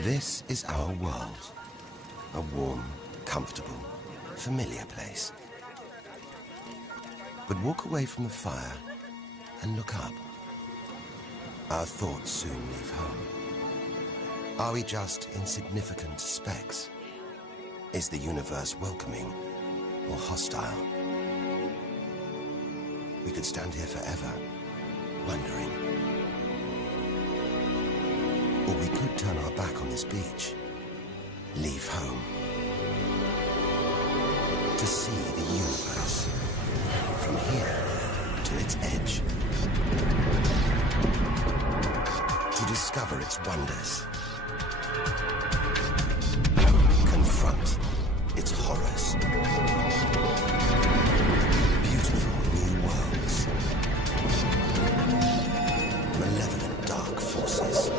This is our world. A warm, comfortable, familiar place. But walk away from the fire and look up. Our thoughts soon leave home. Are we just insignificant specks? Is the universe welcoming or hostile? We could stand here forever, wondering. Or we could turn our back on this beach, leave home, to see the universe, from here to its edge, to discover its wonders, confront its horrors. Beautiful new worlds, malevolent dark forces.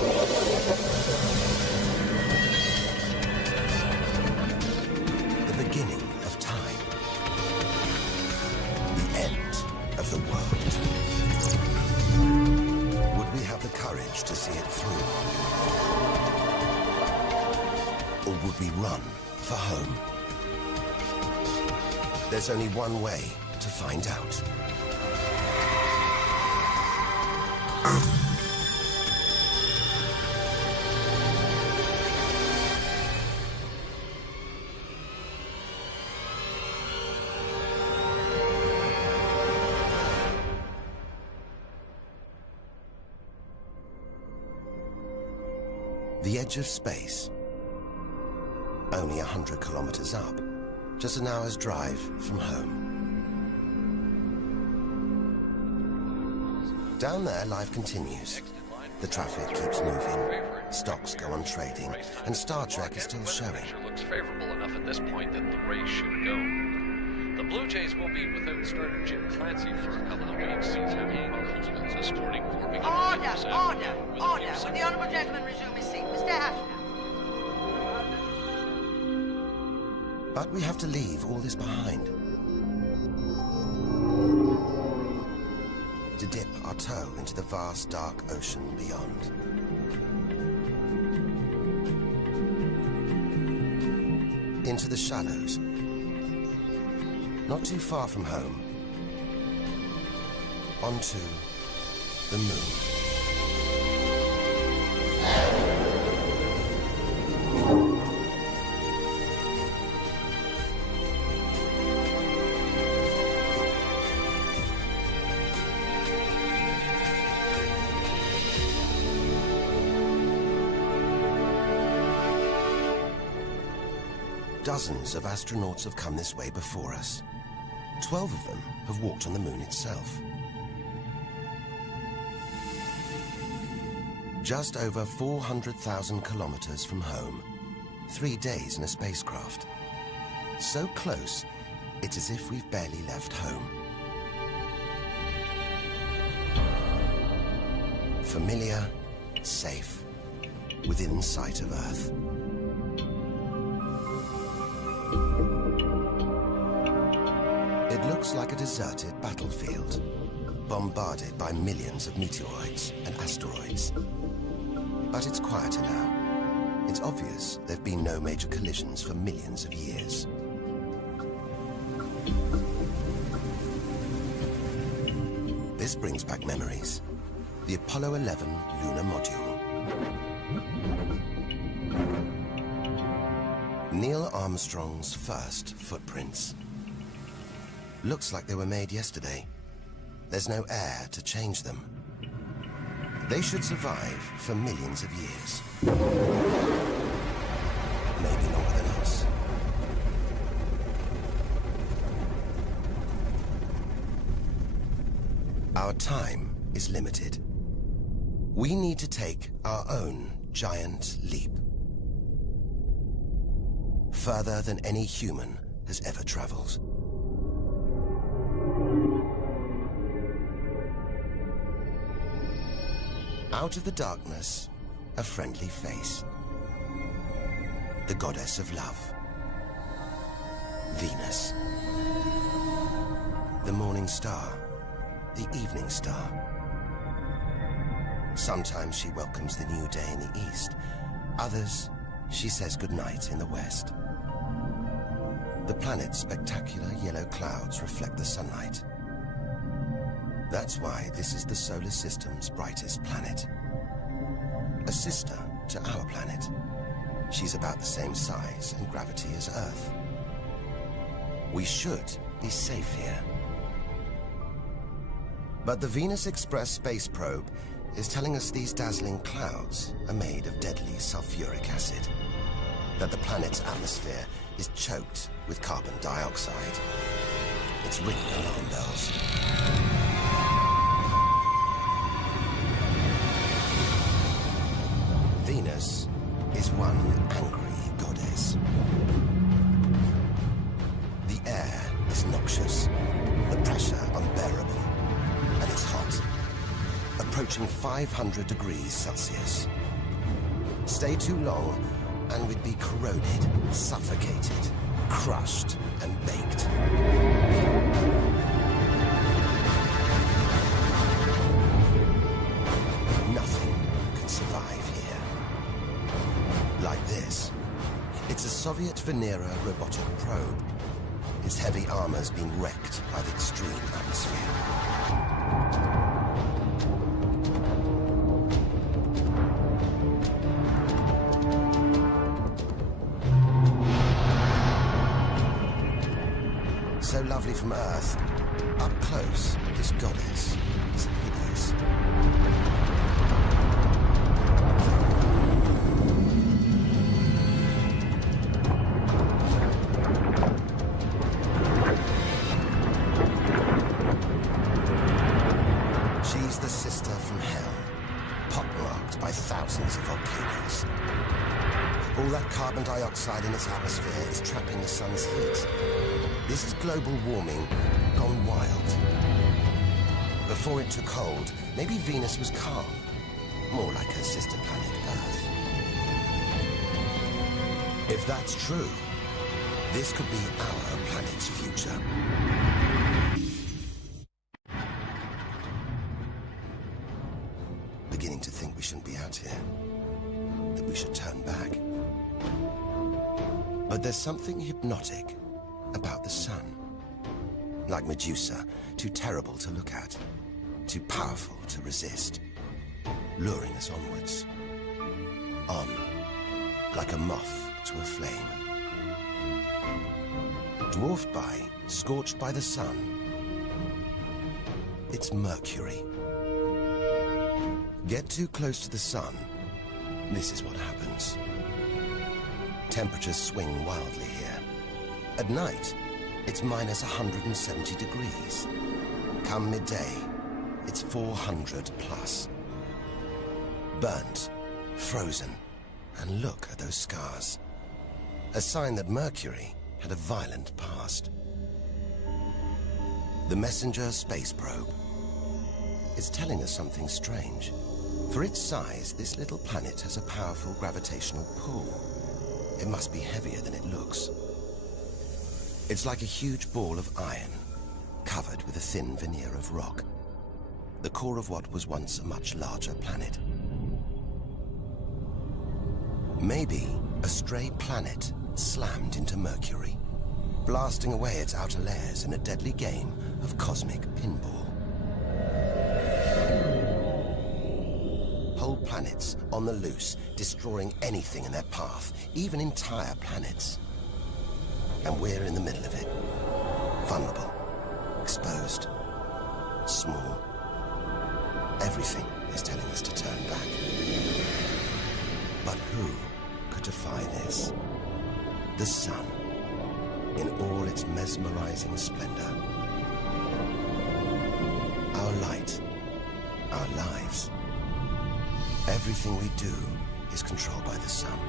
The beginning of time, the end of the world. Would we have the courage to see it through? Or would we run for home? There's only one way to find out. The edge of space. Only 100 kilometers up. Just an hour's drive from home. Down there, life continues. The traffic keeps moving. Stocks go on trading, and Star Trek is still showing. Looks favorable enough at this point that the race should go. The Blue Jays will be without starter Jim Clancy for a couple of weeks. He's having Colts this morning, warming up. Order! Will the honourable gentleman resume his seat? Mr. Ashton. But we have to leave all this behind. To dip our toe into the vast, dark ocean beyond. Into the shallows. Not too far from home. Onto the moon. Dozens of astronauts have come this way before us. 12 of them have walked on the moon itself. Just over 400,000 kilometers from home. 3 days in a spacecraft. So close, it's as if we've barely left home. Familiar, safe, within sight of Earth. It looks like a deserted battlefield, bombarded by millions of meteoroids and asteroids. But it's quieter now. It's obvious there've been no major collisions for millions of years. This brings back memories. The Apollo 11 lunar module. Neil Armstrong's first footprints. Looks like they were made yesterday. There's no air to change them. They should survive for millions of years. Maybe longer than us. Our time is limited. We need to take our own giant leap. Further than any human has ever traveled. Out of the darkness, a friendly face. The goddess of love. Venus. The morning star. The evening star. Sometimes she welcomes the new day in the east. Others, she says goodnight in the west. The planet's spectacular yellow clouds reflect the sunlight. That's why this is the solar system's brightest planet. A sister to our planet. She's about the same size and gravity as Earth. We should be safe here. But the Venus Express space probe is telling us these dazzling clouds are made of deadly sulfuric acid. That the planet's atmosphere is choked with carbon dioxide. It's ringing alarm bells. Venus is one angry goddess. The air is noxious, the pressure unbearable, and it's hot, approaching 500 degrees Celsius. Stay too long, and we'd be corroded, suffocated, crushed, and baked. Nothing can survive here. Like this. It's a Soviet Venera robotic probe. Its heavy armor's being wrecked by the extreme atmosphere. So lovely from Earth. Up close, this goddess is hideous. She's the sister from hell, pockmarked by thousands of volcanoes. All that carbon dioxide in its atmosphere is trapping the sun's heat. This is global warming gone wild. Before it took hold, maybe Venus was calm, more like her sister planet Earth. If that's true, this could be our planet's future. Beginning to think we shouldn't be out here, that we should turn back. But there's something hypnotic about the sun. Like Medusa, too terrible to look at, too powerful to resist, luring us onwards. On, like a moth to a flame. Dwarfed by, scorched by the sun, it's Mercury. Get too close to the sun, this is what happens. Temperatures swing wildly here. At night, it's minus 170 degrees. Come midday, it's 400 plus. Burnt, frozen, and look at those scars. A sign that Mercury had a violent past. The Messenger space probe is telling us something strange. For its size, this little planet has a powerful gravitational pull. It must be heavier than it looks. It's like a huge ball of iron, covered with a thin veneer of rock. The core of what was once a much larger planet. Maybe a stray planet slammed into Mercury, blasting away its outer layers in a deadly game of cosmic pinball. Whole planets on the loose, destroying anything in their path, even entire planets. And we're in the middle of it. Vulnerable, exposed, small. Everything is telling us to turn back. But who could defy this? The sun, in all its mesmerizing splendor. Our light, our lives. Everything we do is controlled by the sun.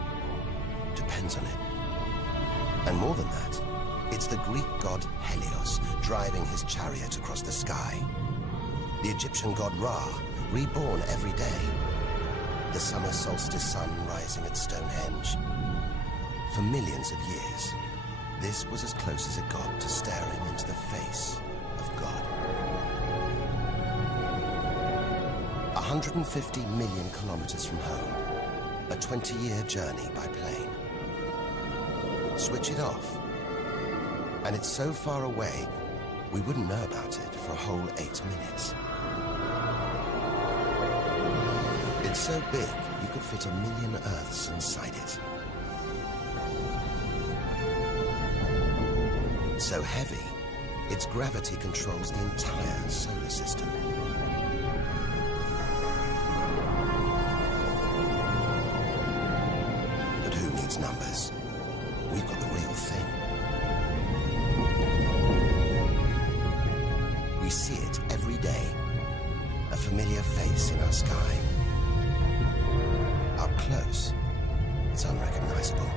Depends on it. And more than that, it's the Greek god Helios driving his chariot across the sky. The Egyptian god Ra, reborn every day. The summer solstice sun rising at Stonehenge. For millions of years, this was as close as it got to staring into the face of God. 150 million kilometers from home, a 20-year journey by plane. Switch it off, and it's so far away, we wouldn't know about it for a whole 8 minutes. It's so big, you could fit 1 million Earths inside it. So heavy, its gravity controls the entire solar system. But who needs numbers? We've got the real thing. We see it every day, a familiar face in our sky. Up close, it's unrecognizable.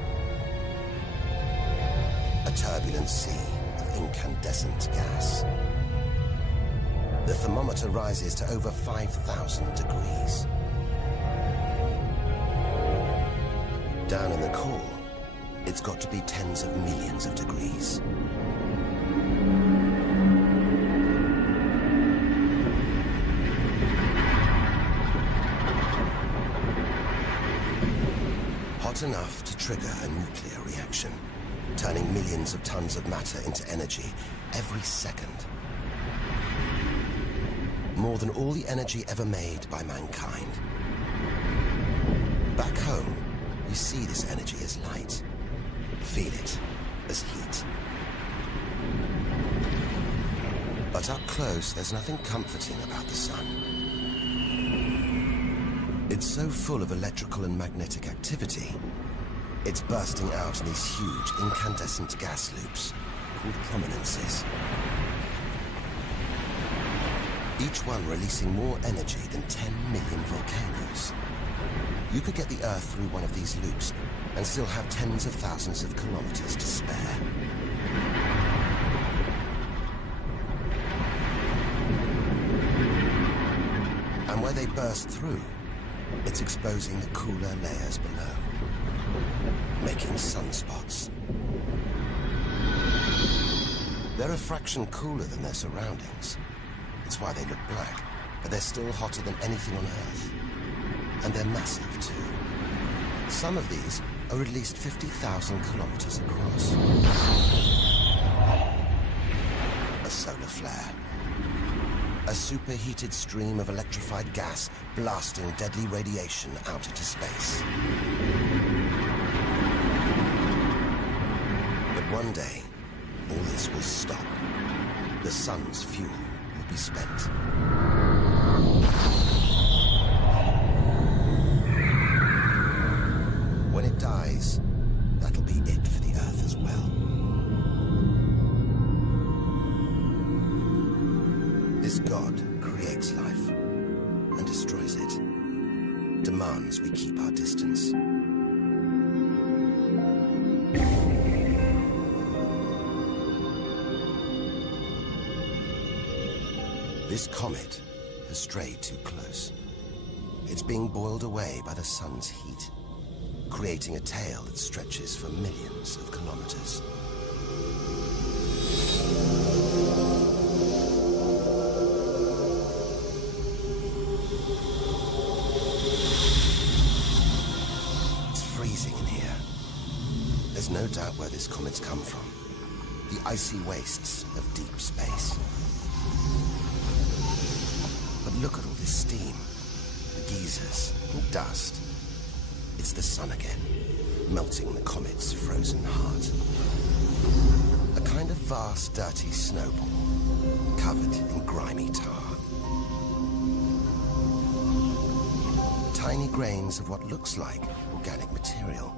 A turbulent sea of incandescent gas. The thermometer rises to over 5,000 degrees. Down in the core, it's got to be tens of millions of degrees. Hot enough to trigger a nuclear reaction, turning millions of tons of matter into energy every second. More than all the energy ever made by mankind. Back home, you see this energy as light, feel it as heat. But up close, there's nothing comforting about the sun. It's so full of electrical and magnetic activity, it's bursting out in these huge incandescent gas loops called prominences. Each one releasing more energy than 10 million volcanoes. You could get the Earth through one of these loops and still have tens of thousands of kilometers to spare. And where they burst through, it's exposing the cooler layers below, making sunspots. They're a fraction cooler than their surroundings. That's why they look black, but they're still hotter than anything on Earth. And they're massive, too. Some of these are at least 50,000 kilometers across. A solar flare. A superheated stream of electrified gas blasting deadly radiation out into space. But one day, all this will stop. The sun's fuel will be spent. When it dies, that'll be it for the Earth as well. This God creates life and destroys it, demands we keep our distance. This comet has strayed too close. It's being boiled away by the sun's heat, creating a tail that stretches for millions of kilometers. It's freezing in here. There's no doubt where this comet's come from. The icy wastes of deep space. But look at all this steam, the geysers, and dust. It's the sun again, melting the comet's frozen heart. A kind of vast, dirty snowball, covered in grimy tar. Tiny grains of what looks like organic material,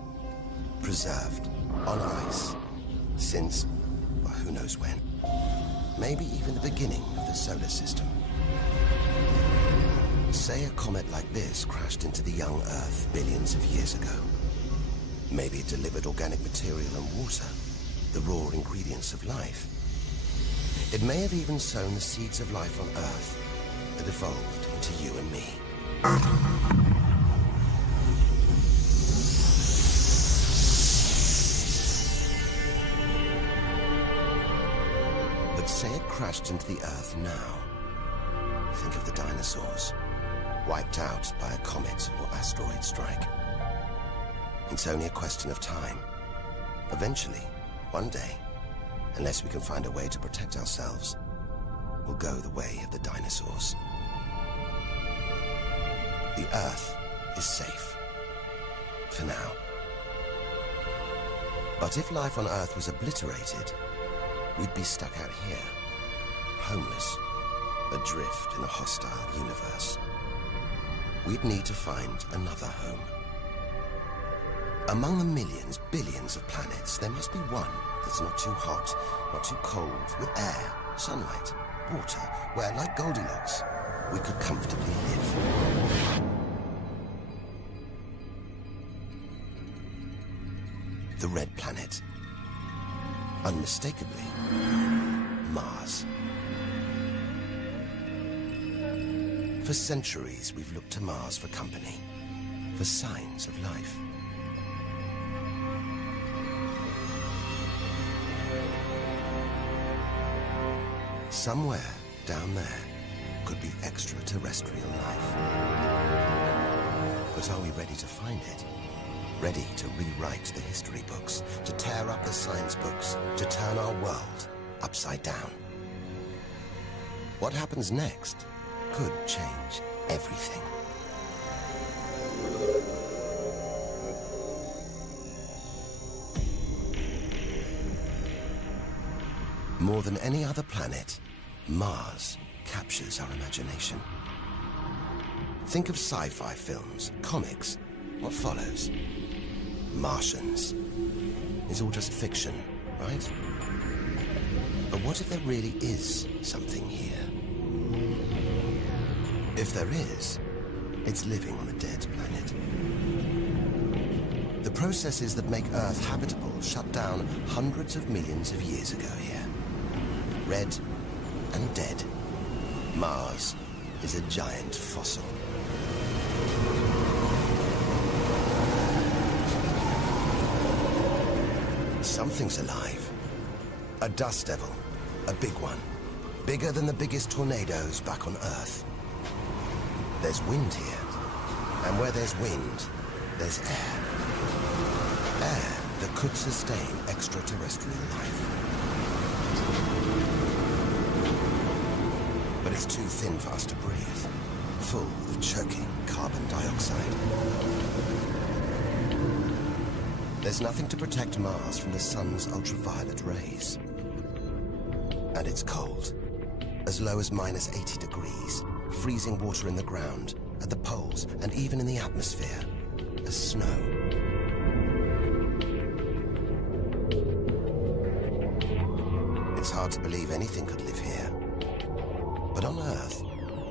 preserved on ice since, well, who knows when. Maybe even the beginning of the solar system. Say a comet like this crashed into the young Earth billions of years ago. Maybe it delivered organic material and water, the raw ingredients of life. It may have even sown the seeds of life on Earth that evolved into you and me. But say it crashed into the Earth now. Think of the dinosaurs, wiped out by a comet or asteroid strike. It's only a question of time. Eventually, one day, unless we can find a way to protect ourselves, we'll go the way of the dinosaurs. The Earth is safe. For now. But if life on Earth was obliterated, we'd be stuck out here, homeless, adrift in a hostile universe. We'd need to find another home. Among the millions, billions of planets, there must be one that's not too hot, not too cold, with air, sunlight, water, where, like Goldilocks, we could comfortably live. The red planet. Unmistakably, Mars. For centuries, we've looked to Mars for company, for signs of life. Somewhere down there could be extraterrestrial life. But are we ready to find it? Ready to rewrite the history books, to tear up the science books, to turn our world upside down? What happens next could change everything. More than any other planet, Mars captures our imagination. Think of sci-fi films, comics. What follows? Martians. It's all just fiction, right? But what if there really is something here? If there is, it's living on a dead planet. The processes that make Earth habitable shut down hundreds of millions of years ago here. Red and dead. Mars is a giant fossil. Something's alive. A dust devil. A big one. Bigger than the biggest tornadoes back on Earth. There's wind here. And where there's wind, there's air. Air that could sustain extraterrestrial life. But it's too thin for us to breathe. Full of choking carbon dioxide. There's nothing to protect Mars from the sun's ultraviolet rays. And it's cold. As low as -80 degrees. Freezing water in the ground, at the poles, and even in the atmosphere. As snow. It's hard to believe anything could live here. But on Earth,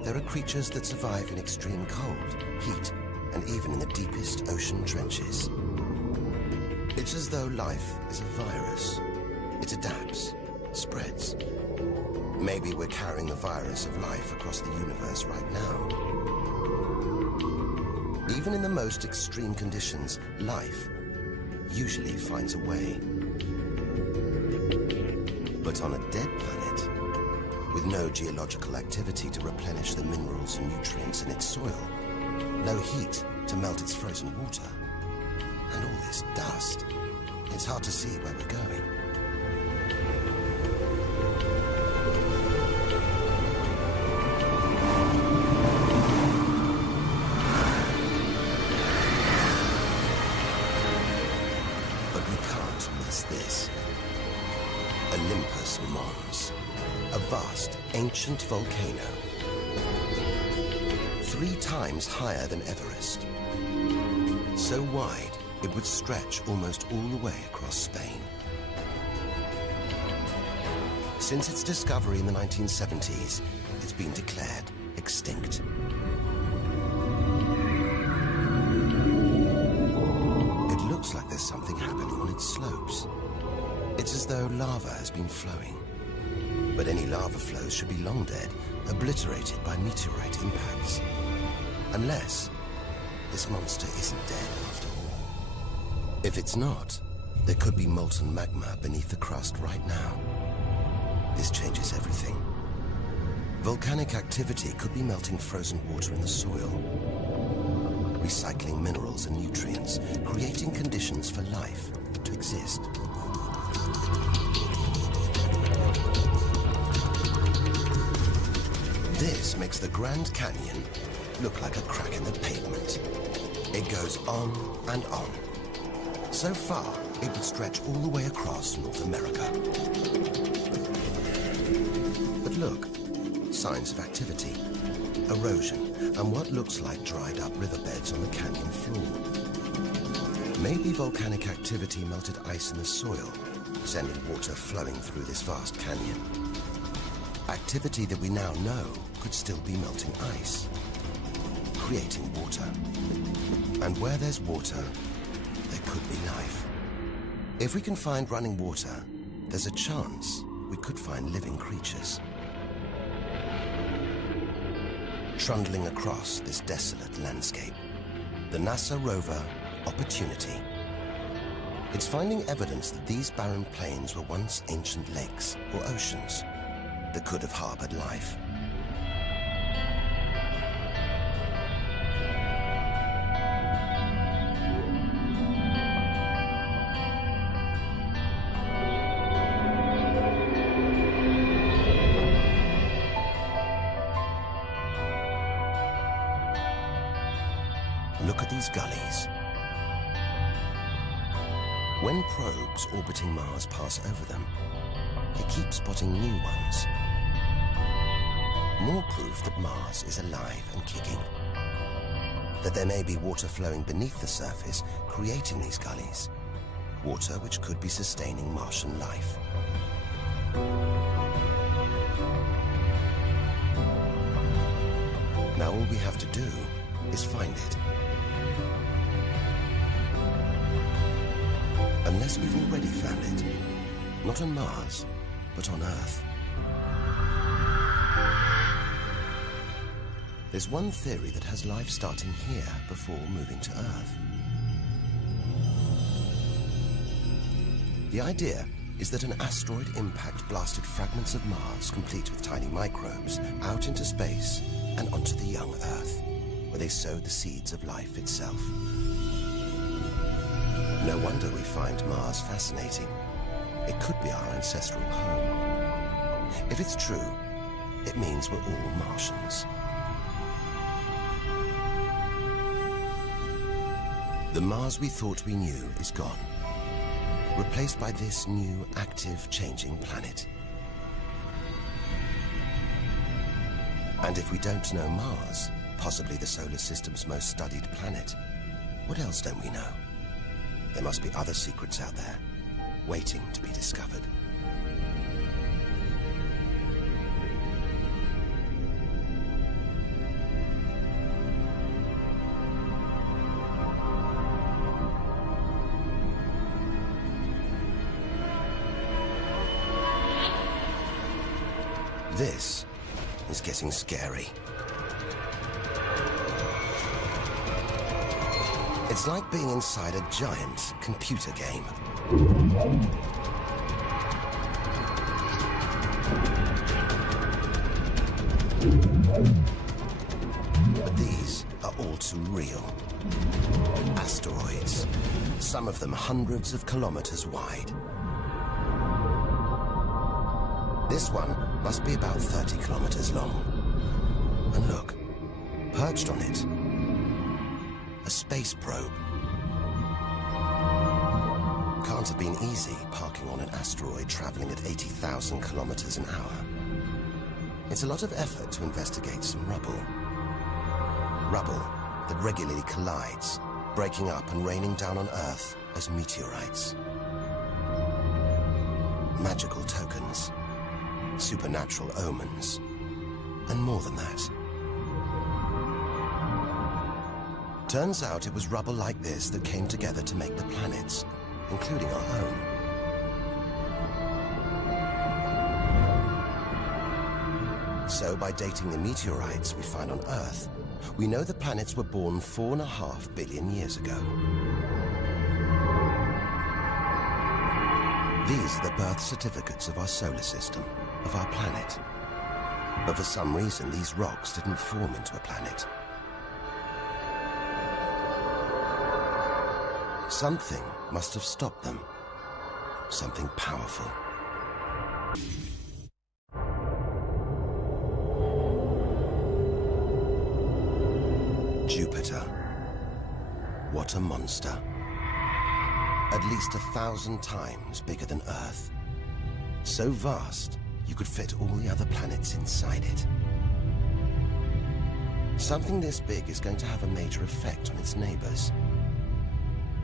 there are creatures that survive in extreme cold, heat, and even in the deepest ocean trenches. It's as though life is a virus. It adapts, spreads. Maybe we're carrying the virus of life across the universe right now. Even in the most extreme conditions, life usually finds a way. But on a dead planet, with no geological activity to replenish the minerals and nutrients in its soil, no heat to melt its frozen water, and all this dust, it's hard to see where we're going. But we can't miss this. Olympus Mons, a vast, ancient volcano. 3 times higher than Everest. So wide, it would stretch almost all the way across Spain. Since its discovery in the 1970s, it's been declared extinct. It looks like there's something happening on its slopes. It's as though lava has been flowing. But any lava flows should be long dead, obliterated by meteorite impacts. Unless this monster isn't dead after all. If it's not, there could be molten magma beneath the crust right now. This changes everything. Volcanic activity could be melting frozen water in the soil. recycling minerals and nutrients, creating conditions for life to exist. This makes the Grand Canyon look like a crack in the pavement. It goes on and on. So far, it would stretch all the way across North America. But look, signs of activity, erosion, and what looks like dried up riverbeds on the canyon floor. Maybe volcanic activity melted ice in the soil, sending water flowing through this vast canyon. Activity that we now know could still be melting ice, creating water. And where there's water, there could be life. If we can find running water, there's a chance we could find living creatures. Trundling across this desolate landscape, the NASA rover Opportunity. It's finding evidence that these barren plains were once ancient lakes or oceans that could have harbored life. Look at these gullies. When probes orbiting Mars pass over them, they keep spotting new ones. More proof that Mars is alive and kicking. That there may be water flowing beneath the surface, creating these gullies. Water which could be sustaining Martian life. Now all we have to do is find it. Unless we've already found it. Not on Mars, but on Earth. There's one theory that has life starting here before moving to Earth. The idea is that an asteroid impact blasted fragments of Mars, complete with tiny microbes, out into space and onto the young Earth, where they sowed the seeds of life itself. No wonder we find Mars fascinating. It could be our ancestral home. If it's true, it means we're all Martians. The Mars we thought we knew is gone, replaced by this new, active, changing planet. And if we don't know Mars, possibly the solar system's most studied planet, what else don't we know? There must be other secrets out there, waiting to be discovered. This is getting scary. It's like being inside a giant computer game. But these are all too real. Asteroids, some of them hundreds of kilometers wide. This one must be about 30 kilometers long. And look, perched on it, a space probe. Can't have been easy parking on an asteroid traveling at 80,000 kilometers an hour. It's a lot of effort to investigate some rubble. Rubble that regularly collides, breaking up and raining down on Earth as meteorites. Magical tokens, supernatural omens, and more than that. Turns out it was rubble like this that came together to make the planets, including our own. So by dating the meteorites we find on Earth, we know the planets were born 4.5 billion years ago. These are the birth certificates of our solar system, of our planet. But for some reason, these rocks didn't form into a planet. Something must have stopped them. Something powerful. Jupiter. What a monster. At least 1,000 times bigger than Earth. So vast, you could fit all the other planets inside it. Something this big is going to have a major effect on its neighbors.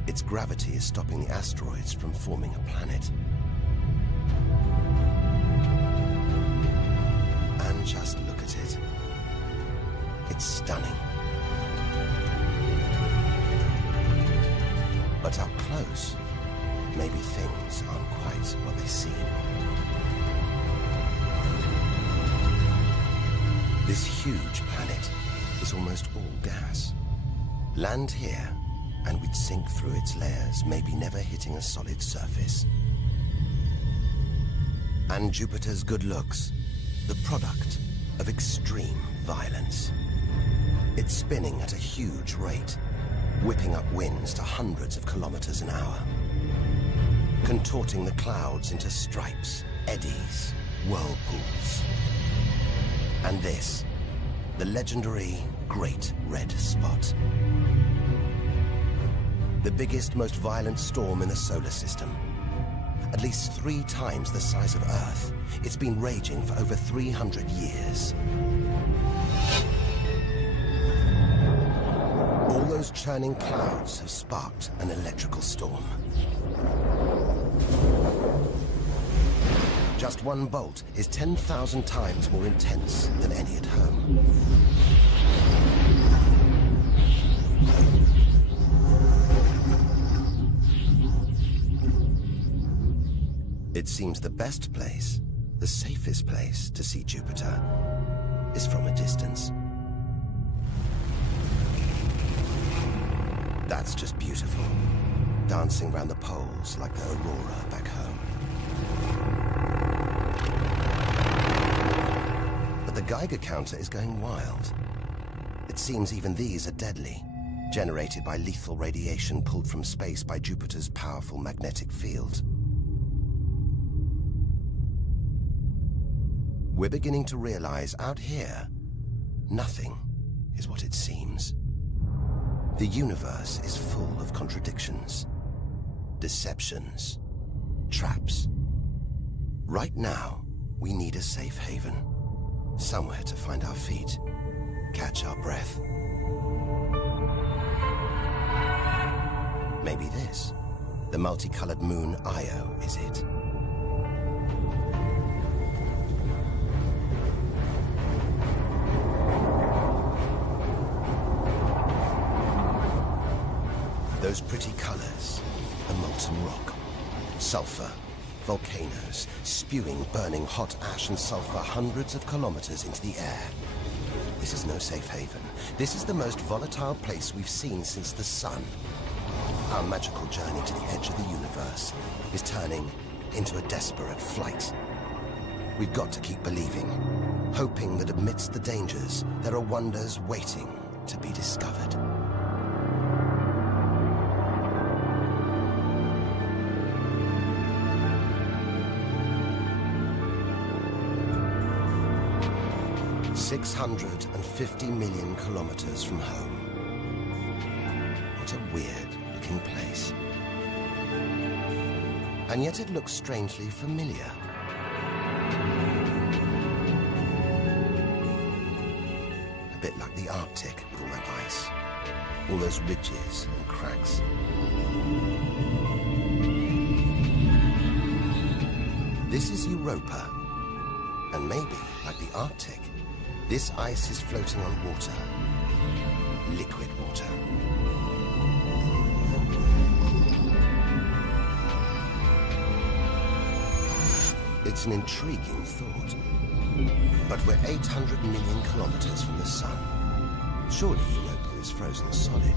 Its gravity is stopping the asteroids from forming a planet. And just look at it. It's stunning. But up close, maybe things aren't quite what they seem. This huge planet is almost all gas. Land here, and we'd sink through its layers, maybe never hitting a solid surface. And Jupiter's good looks, the product of extreme violence. It's spinning at a huge rate, whipping up winds to hundreds of kilometers an hour, contorting the clouds into stripes, eddies, whirlpools. And this, the legendary Great Red Spot. The biggest, most violent storm in the solar system. At least 3 times the size of Earth. It's been raging for over 300 years. All those churning clouds have sparked an electrical storm. Just one bolt is 10,000 times more intense than any at home. It seems the best place, the safest place to see Jupiter is from a distance. That's just beautiful, dancing round the poles like the aurora back home. But the Geiger counter is going wild. It seems even these are deadly, generated by lethal radiation pulled from space by Jupiter's powerful magnetic field. We're beginning to realize out here, nothing is what it seems. The universe is full of contradictions, deceptions, traps. Right now, we need a safe haven, somewhere to find our feet, catch our breath. Maybe this, the multicolored moon Io, is it? Those pretty colors, the molten rock, sulfur, volcanoes, spewing burning hot ash and sulfur hundreds of kilometers into the air. This is no safe haven. This is the most volatile place we've seen since the sun. Our magical journey to the edge of the universe is turning into a desperate flight. We've got to keep believing, hoping that amidst the dangers, there are wonders waiting to be discovered. $650 million kilometers from home. What a weird-looking place. And yet it looks strangely familiar. A bit like the Arctic with all that ice. All those ridges and cracks. This is Europa. And maybe, like the Arctic, this ice is floating on water. Liquid water. It's an intriguing thought. But we're 800 million kilometers from the sun. Surely Europa is frozen solid.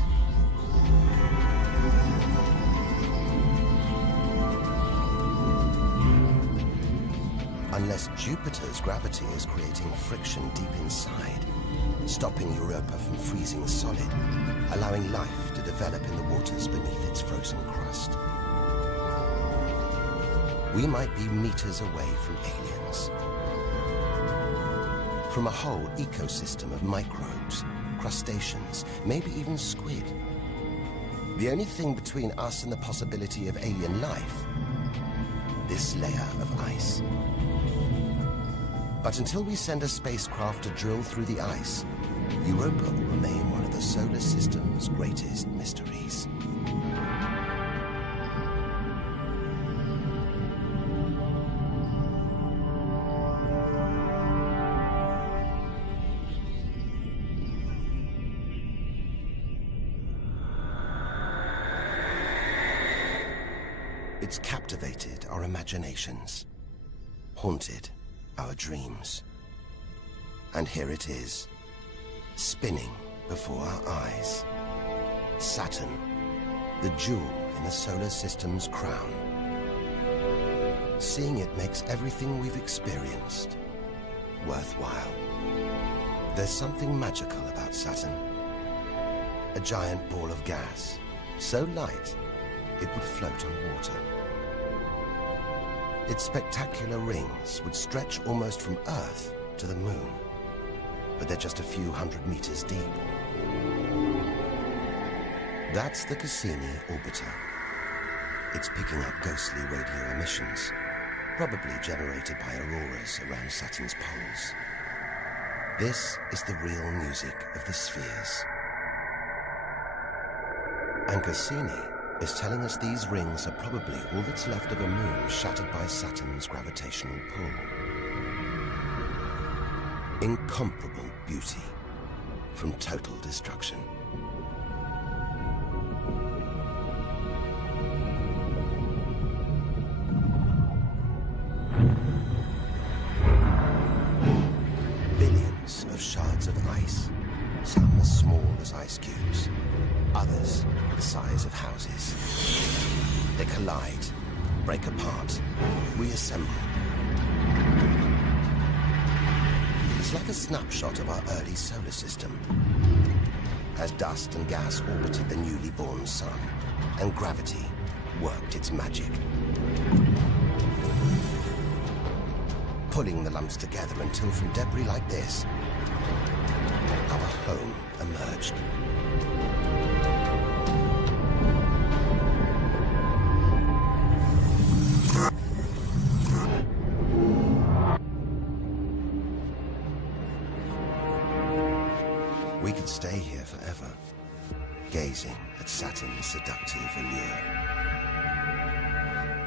Unless Jupiter's gravity is creating friction deep inside, stopping Europa from freezing solid, allowing life to develop in the waters beneath its frozen crust. We might be meters away from aliens. From a whole ecosystem of microbes, crustaceans, maybe even squid. The only thing between us and the possibility of alien life, this layer of ice. But until we send a spacecraft to drill through the ice, Europa will remain one of the solar system's greatest mysteries. It's captivated our imaginations, haunted our dreams. And here it is, spinning before our eyes. Saturn, the jewel in the solar system's crown. Seeing it makes everything we've experienced worthwhile. There's something magical about Saturn. A giant ball of gas, so light it would float on water. Its spectacular rings would stretch almost from Earth to the Moon, but they're just a few hundred meters deep. That's the Cassini orbiter. It's picking up ghostly radio emissions, probably generated by auroras around Saturn's poles. This is the real music of the spheres. And Cassini is telling us these rings are probably all that's left of a moon shattered by Saturn's gravitational pull. Incomparable beauty from total destruction. Billions of shards of ice, some as small as ice cubes, others the size of houses. They collide, break apart, reassemble. It's like a snapshot of our early solar system, as dust and gas orbited the newly born sun, and gravity worked its magic, pulling the lumps together until from debris like this, our home emerged. We could stay here forever, gazing at Saturn's seductive allure.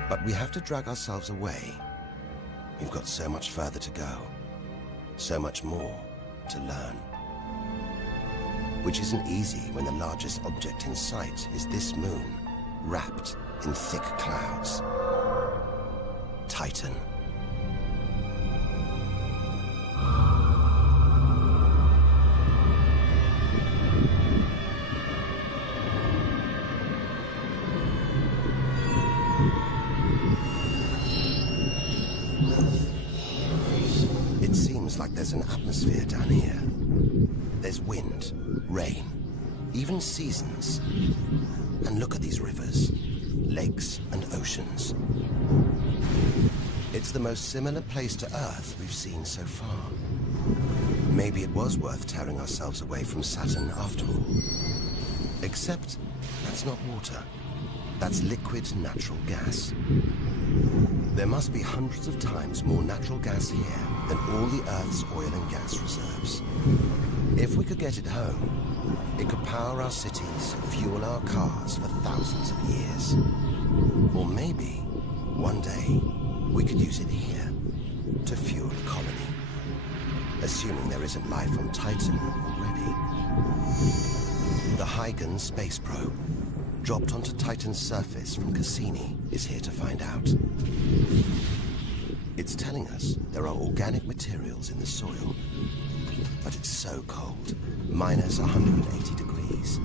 But we have to drag ourselves away. We've got so much further to go, so much more to learn. Which isn't easy when the largest object in sight is this moon, wrapped in thick clouds. Titan. It seems like there's an atmosphere down here. There's wind, rain, even seasons. And look at these rivers, lakes and oceans. It's the most similar place to Earth we've seen so far. Maybe it was worth tearing ourselves away from Saturn after all. Except that's not water. That's liquid natural gas. There must be hundreds of times more natural gas here than all the Earth's oil and gas reserves. If we could get it home, it could power our cities, fuel our cars for thousands of years. Or maybe, one day, we could use it here to fuel a colony. Assuming there isn't life on Titan already. The Huygens space probe, dropped onto Titan's surface from Cassini, is here to find out. It's telling us there are organic materials in the soil, but it's so cold, minus 180 degrees.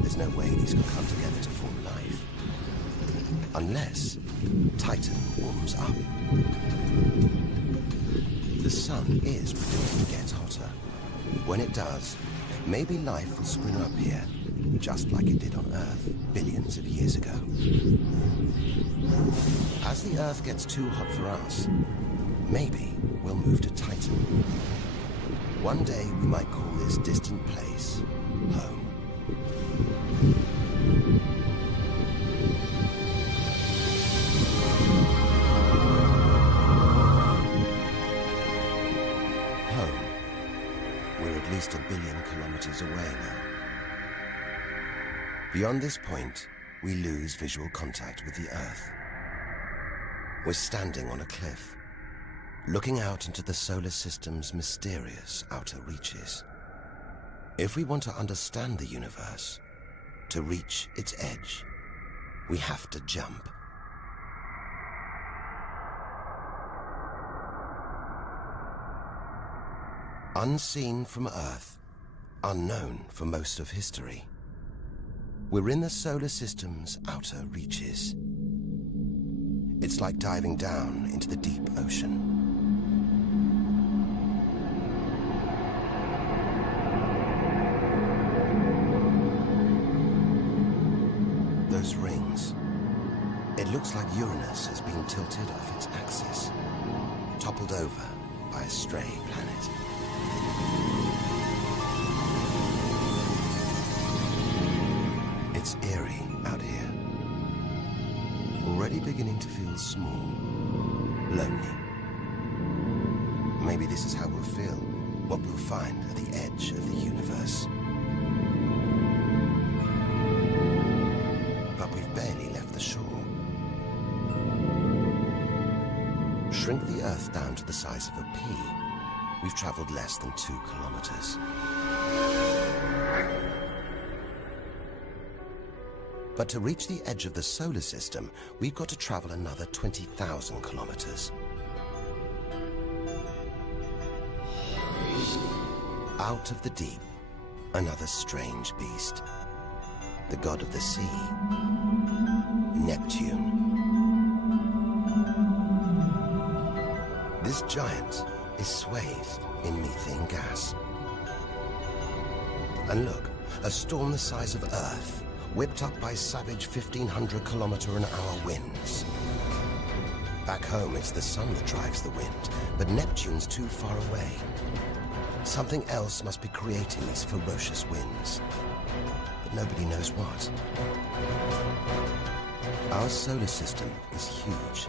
There's no way these could come together to form life. Unless Titan warms up. The sun is predicted to get hotter. When it does, maybe life will spring up here, just like it did on Earth billions of years ago. As the Earth gets too hot for us, maybe we'll move to Titan. One day we might call this distant place home. Home. We're at least 1 billion kilometers away now. Beyond this point, we lose visual contact with the Earth. We're standing on a cliff, looking out into the solar system's mysterious outer reaches. If we want to understand the universe, to reach its edge, we have to jump. Unseen from Earth, unknown for most of history, we're in the solar system's outer reaches. It's like diving down into the deep ocean. Those rings. It looks like Uranus has been tilted off its axis, toppled over by a stray planet. It's eerie out here. Already beginning to feel small, lonely. Maybe this is how we'll feel, what we'll find at the edge of the universe. But we've barely left the shore. Shrink the Earth down to the size of a pea. We've traveled less than 2 kilometers. But to reach the edge of the solar system, we've got to travel another 20,000 kilometers. Out of the deep, another strange beast. The god of the sea, Neptune. This giant is swathed in methane gas. And look, a storm the size of Earth, whipped up by savage 1,500-kilometer-an-hour winds. Back home, it's the sun that drives the wind, but Neptune's too far away. Something else must be creating these ferocious winds, but nobody knows what. Our solar system is huge.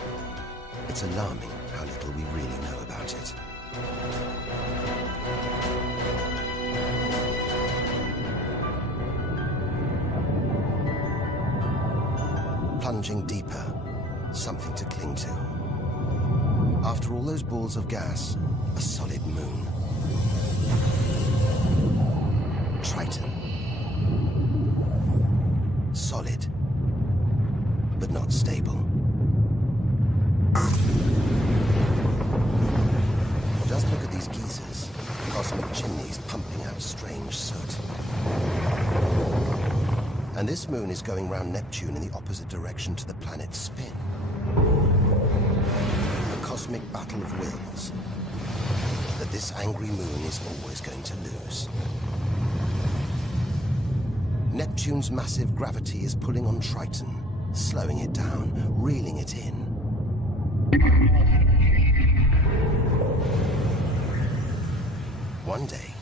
It's alarming how little we really know about it. Plunging deeper, something to cling to. After all those balls of gas, a solid moon. Triton. Solid, but not stable. Just look at these geysers, cosmic chimneys pumping out strange soot. And this moon is going round Neptune in the opposite direction to the planet's spin. A cosmic battle of wills that this angry moon is always going to lose. Neptune's massive gravity is pulling on Triton, slowing it down, reeling it in. One day,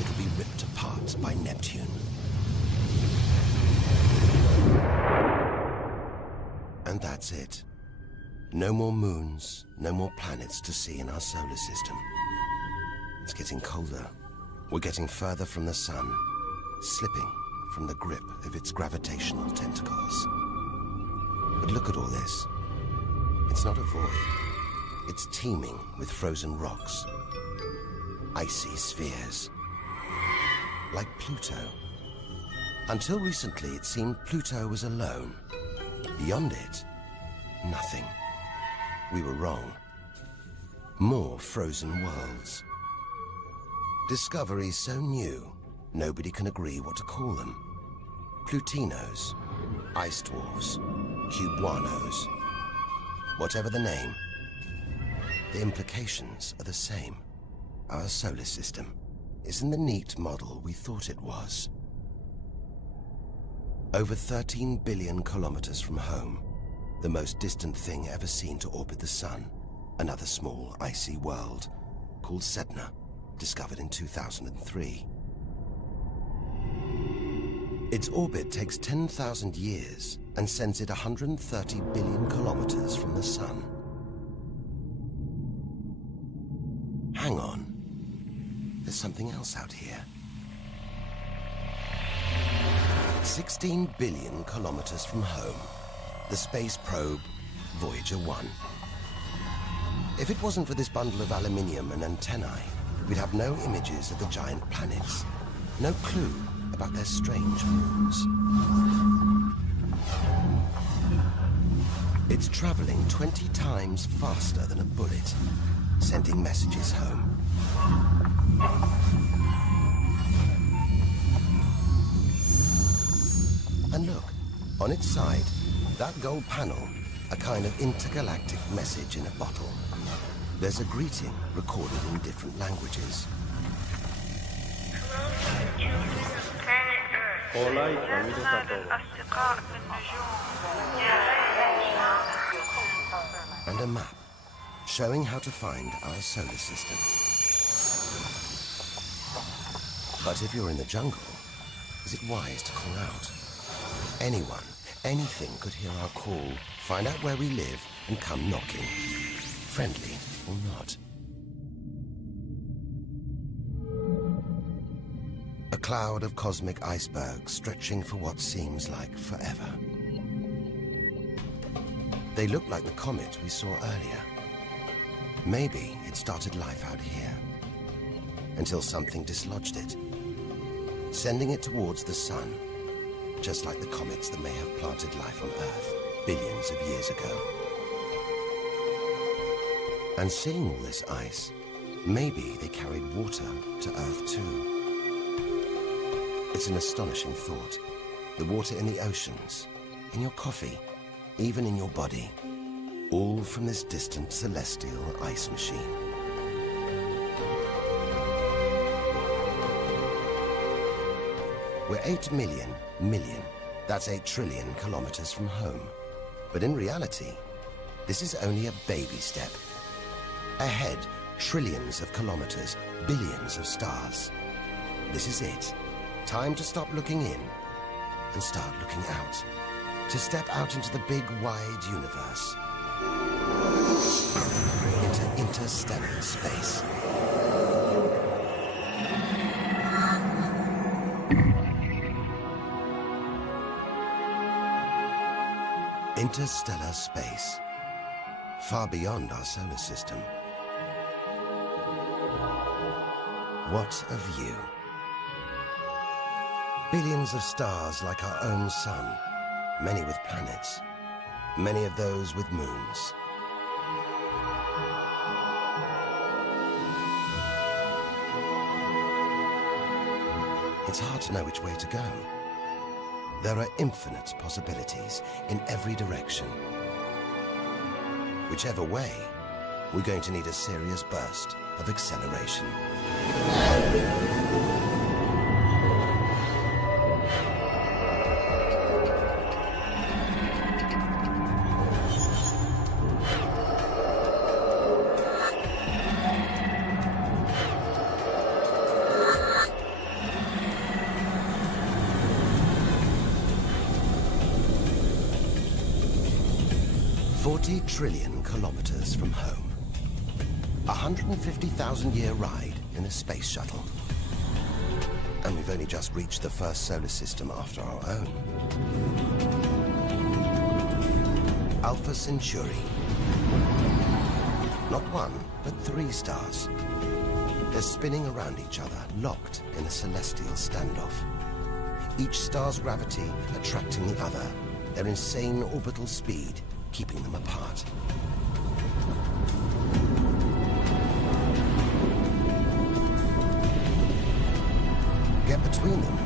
it'll be ripped apart by Neptune. And that's it. No more moons, no more planets to see in our solar system. It's getting colder. We're getting further from the sun, slipping from the grip of its gravitational tentacles. But look at all this. It's not a void. It's teeming with frozen rocks, icy spheres, like Pluto. Until recently, it seemed Pluto was alone. Beyond it, nothing. We were wrong. More frozen worlds. Discoveries so new, nobody can agree what to call them. Plutinos, ice dwarfs, cubanos. Whatever the name, the implications are the same. Our solar system isn't the neat model we thought it was. Over 13 billion kilometers from home, the most distant thing ever seen to orbit the Sun, another small, icy world called Sedna, discovered in 2003. Its orbit takes 10,000 years and sends it 130 billion kilometers from the Sun. Hang on. There's something else out here. 16 billion kilometers from home, the space probe Voyager 1. If it wasn't for this bundle of aluminium and antennae, we'd have no images of the giant planets, no clue about their strange moons. It's traveling 20 times faster than a bullet, sending messages home. And look, on its side, that gold panel, a kind of intergalactic message in a bottle. There's a greeting recorded in different languages. Hola y saludos a todos. And a map showing how to find our solar system. But if you're in the jungle, is it wise to call out? Anyone, anything could hear our call, find out where we live, and come knocking. Friendly or not. A cloud of cosmic icebergs stretching for what seems like forever. They look like the comet we saw earlier. Maybe it started life out here, until something dislodged it, sending it towards the Sun, just like the comets that may have planted life on Earth billions of years ago. And seeing all this ice, maybe they carried water to Earth too. It's an astonishing thought. The water in the oceans, in your coffee, even in your body, all from this distant celestial ice machine. We're 8 million, that's 8 trillion kilometers from home. But in reality, this is only a baby step. Ahead, trillions of kilometers, billions of stars. This is it. Time to stop looking in and start looking out. To step out into the big, wide universe. Into interstellar space. Interstellar space. Far beyond our solar system. What a view. Billions of stars like our own sun. Many with planets. Many of those with moons. It's hard to know which way to go. There are infinite possibilities in every direction. Whichever way, we're going to need a serious burst of acceleration. Trillion kilometers from home. 150,000-year ride in a space shuttle. And we've only just reached the first solar system after our own. Alpha Centauri. Not one, but 3 stars. They're spinning around each other, locked in a celestial standoff. Each star's gravity attracting the other, their insane orbital speed keeping them apart. Get between them,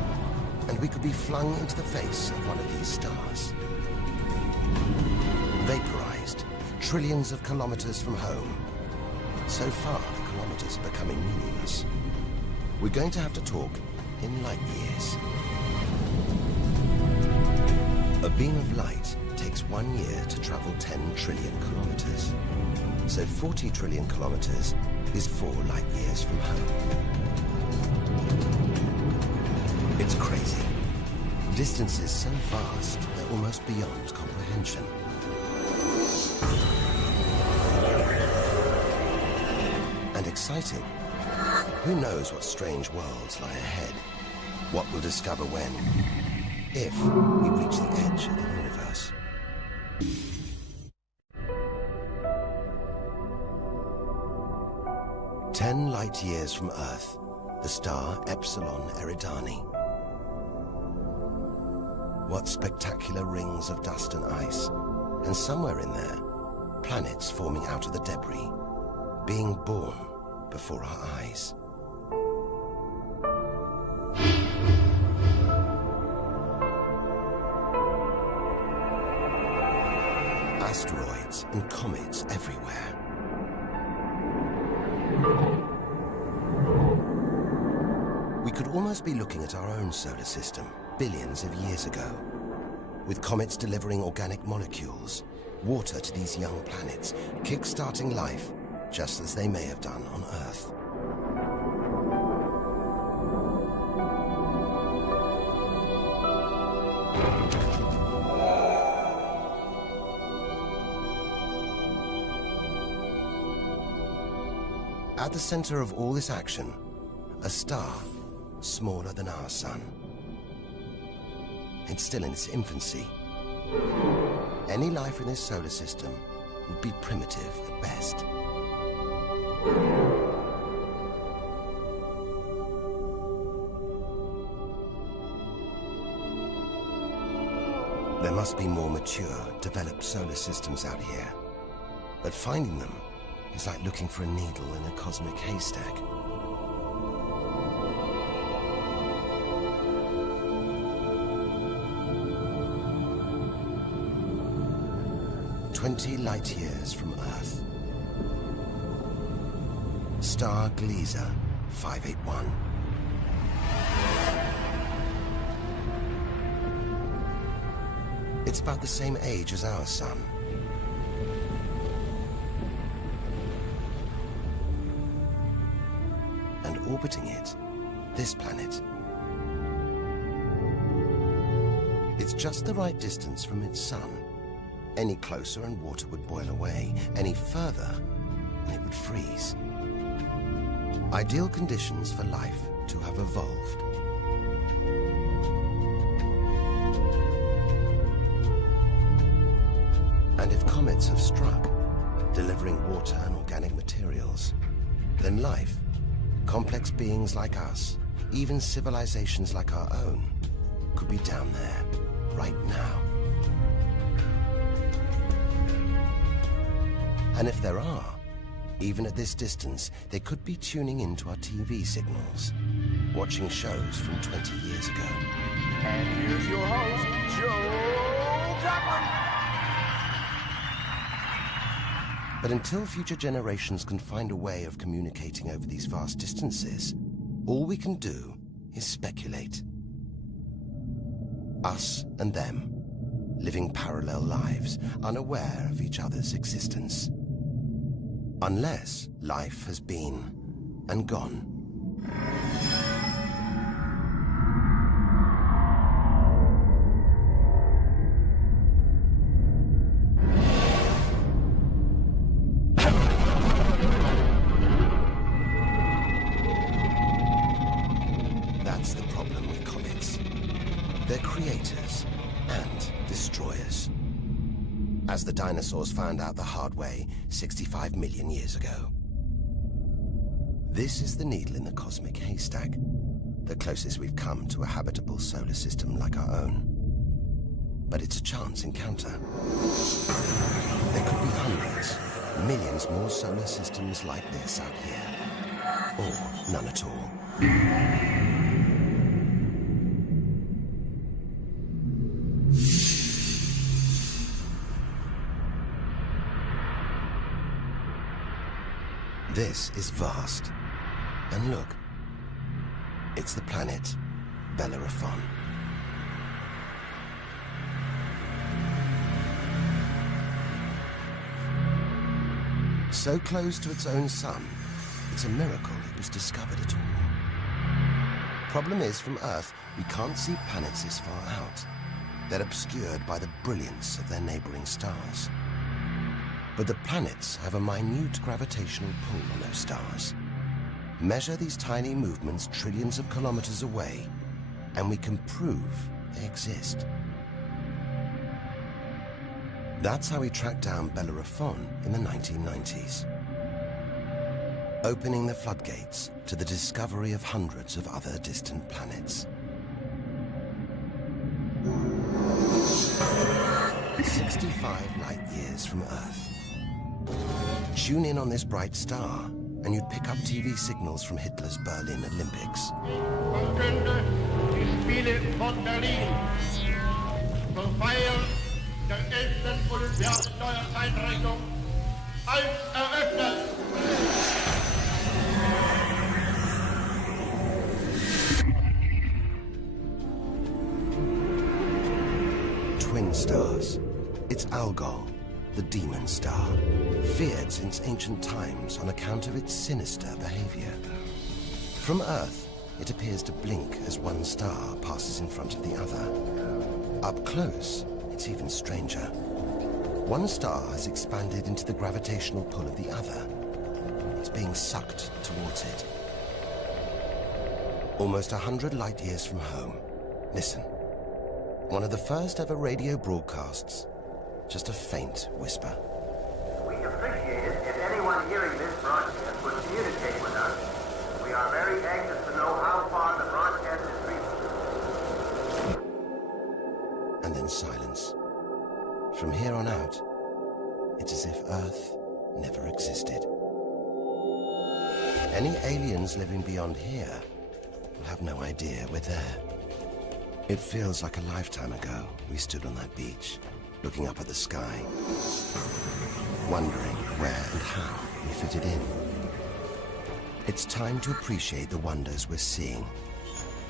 and we could be flung into the face of one of these stars. Vaporized, trillions of kilometers from home. So far, the kilometers are becoming meaningless. We're going to have to talk in light years. beam of light takes 1 year to travel 10 trillion kilometers. So 40 trillion kilometers is 4 light years from home. It's crazy. Distances so vast, they're almost beyond comprehension. And exciting. Who knows what strange worlds lie ahead? What we'll discover when, if we reach the edge of the universe. Ten light years from Earth, the star Epsilon Eridani. What spectacular rings of dust and ice, and somewhere in there, planets forming out of the debris, being born before our eyes. Asteroids and comets everywhere. We could almost be looking at our own solar system, billions of years ago, with comets delivering organic molecules, water to these young planets, kick-starting life, just as they may have done on Earth. At the center of all this action, a star smaller than our sun. It's still in its infancy. Any life in this solar system would be primitive at best. There must be more mature, developed solar systems out here. But finding them is like looking for a needle in a cosmic haystack. "20 light years from Earth. Star Gliese 581. It's about the same age as our sun. And orbiting it, this planet. It's just the right distance from its sun. Any closer and water would boil away. Any further, and it would freeze. Ideal conditions for life to have evolved. And if comets have struck, delivering water and organic materials, then life, complex beings like us, even civilizations like our own, could be down there, right now. And if there are, even at this distance, they could be tuning into our TV signals, watching shows from 20 years ago. And here's your host, Joe Jackman. But until future generations can find a way of communicating over these vast distances, all we can do is speculate. Us and them, living parallel lives, unaware of each other's existence. Unless life has been and gone. That's the problem with comets. They're creators and destroyers. As the dinosaurs found out the hard way 65 million years ago. This is the needle in the cosmic haystack, the closest we've come to a habitable solar system like our own. But it's a chance encounter. There could be hundreds, millions more solar systems like this out here. Or none at all. This is vast. And look, it's the planet Bellerophon. So close to its own sun, it's a miracle it was discovered at all. Problem is, from Earth, we can't see planets this far out. They're obscured by the brilliance of their neighboring stars. But the planets have a minute gravitational pull on those stars. Measure these tiny movements trillions of kilometers away, and we can prove they exist. That's how we tracked down Bellerophon in the 1990s, opening the floodgates to the discovery of hundreds of other distant planets. 65 light years from Earth. Tune in on this bright star, and you'd pick up TV signals from Hitler's Berlin Olympics. Verkünde die Spiele von Berlin zur Feier der 11. Olympiaden neuer Zeitrechnung als eröffnet. Twin stars. It's Algol, the demon star, feared since ancient times on account of its sinister behavior. From Earth, it appears to blink as one star passes in front of the other. Up close, it's even stranger. One star has expanded into the gravitational pull of the other. It's being sucked towards it. Almost 100 light years from home. Listen. One of the first ever radio broadcasts. Just a faint whisper. We'd appreciate it if anyone hearing this broadcast would communicate with us. We are very anxious to know how far the broadcast is reaching. And then silence. From here on out, it's as if Earth never existed. Any aliens living beyond here will have no idea we're there. It feels like a lifetime ago we stood on that beach, looking up at the sky, wondering where and how we fitted in. It's time to appreciate the wonders we're seeing,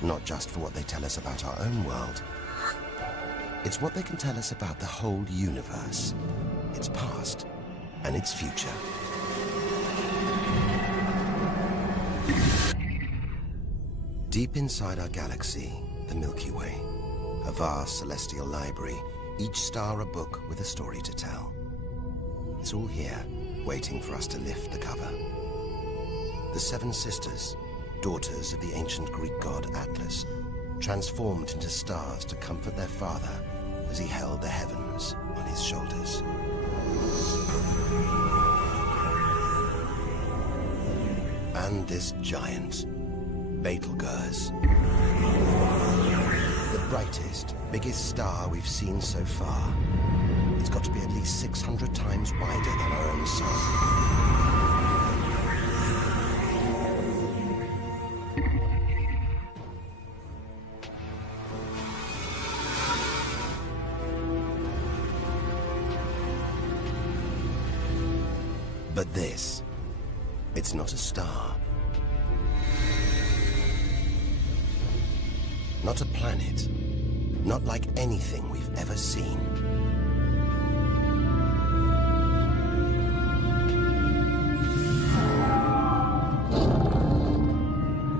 not just for what they tell us about our own world. It's what they can tell us about the whole universe, its past and its future. Deep inside our galaxy, the Milky Way, a vast celestial library, each star a book with a story to tell. It's all here, waiting for us to lift the cover. The Seven Sisters, daughters of the ancient Greek god Atlas, transformed into stars to comfort their father as he held the heavens on his shoulders. And this giant, Betelgeuse. The brightest, biggest star we've seen so far. It's got to be at least 600 times wider than our own sun. But this, it's not a star. Not a planet. Not like anything we've ever seen.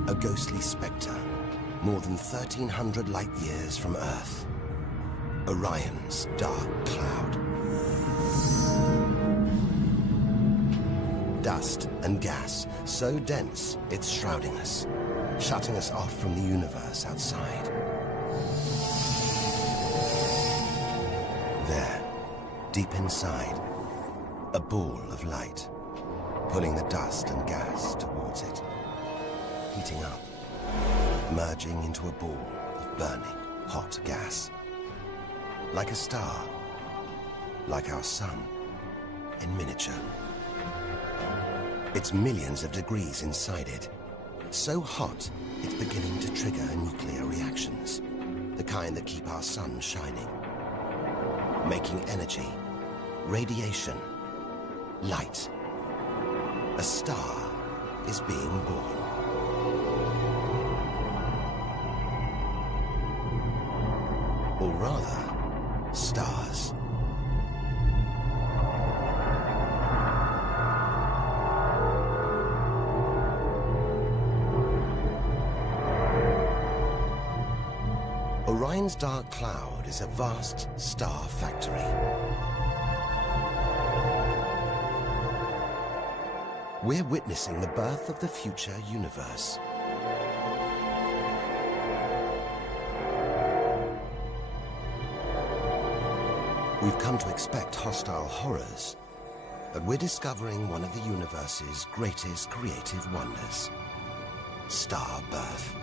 A ghostly spectre, more than 1,300 light years from Earth. Orion's dark cloud. Dust and gas, so dense it's shrouding us, shutting us off from the universe outside. There, deep inside, a ball of light, pulling the dust and gas towards it, heating up, merging into a ball of burning, hot gas. Like a star, like our sun, in miniature. It's millions of degrees inside it. So hot, it's beginning to trigger nuclear reactions, the kind that keep our sun shining. Making energy, radiation, light. A star is being born. Or rather, stars. Orion's dark cloud is a vast star factory. We're witnessing the birth of the future universe. We've come to expect hostile horrors, but we're discovering one of the universe's greatest creative wonders: star birth.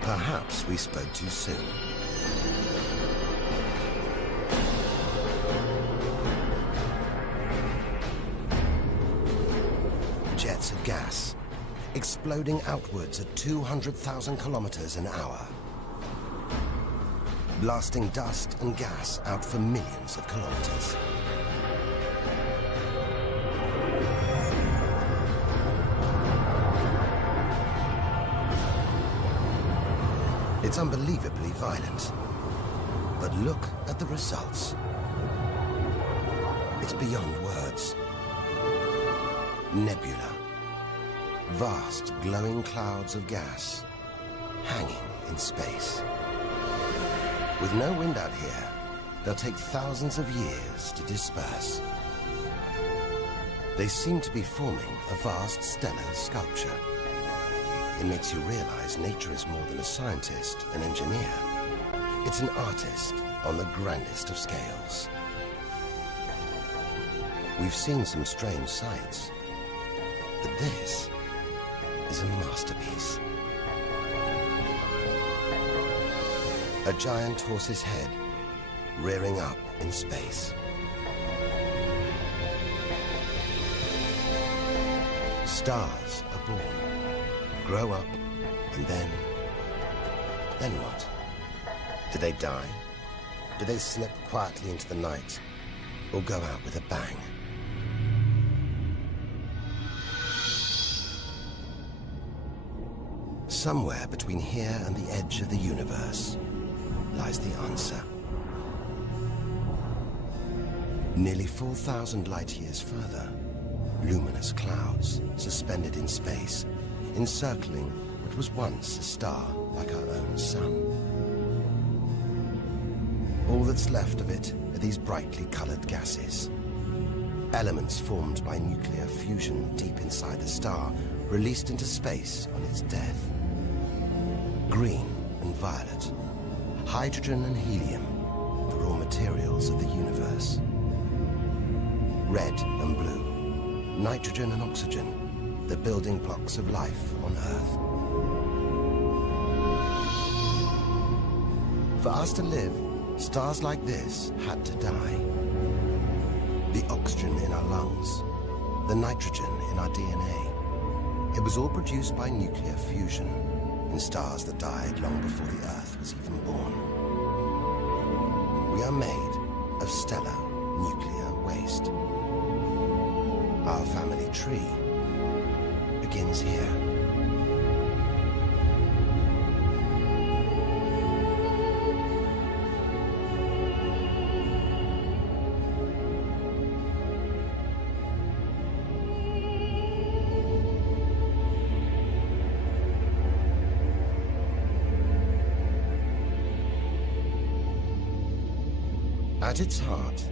Perhaps we spoke too soon. Jets of gas, exploding outwards at 200,000 kilometers an hour, blasting dust and gas out for millions of kilometers. It's unbelievably violent, but look at the results. It's beyond words. Nebula. Vast, glowing clouds of gas, hanging in space. With no wind out here, they'll take thousands of years to disperse. They seem to be forming a vast stellar sculpture. It makes you realize nature is more than a scientist, an engineer. It's an artist on the grandest of scales. We've seen some strange sights, but this is a masterpiece. A giant horse's head rearing up in space. Stars are born, grow up, and then what? Do they die? Do they slip quietly into the night, or go out with a bang? Somewhere between here and the edge of the universe lies the answer. Nearly 4,000 light-years further, luminous clouds suspended in space, encircling what was once a star like our own sun. All that's left of it are these brightly colored gases. Elements formed by nuclear fusion deep inside the star, released into space on its death. Green and violet, hydrogen and helium, the raw materials of the universe. Red and blue, nitrogen and oxygen, the building blocks of life on Earth. For us to live, stars like this had to die. The oxygen in our lungs, the nitrogen in our DNA, it was all produced by nuclear fusion in stars that died long before the Earth was even born. We are made of stellar nuclear waste. Our family tree begins here. At its heart,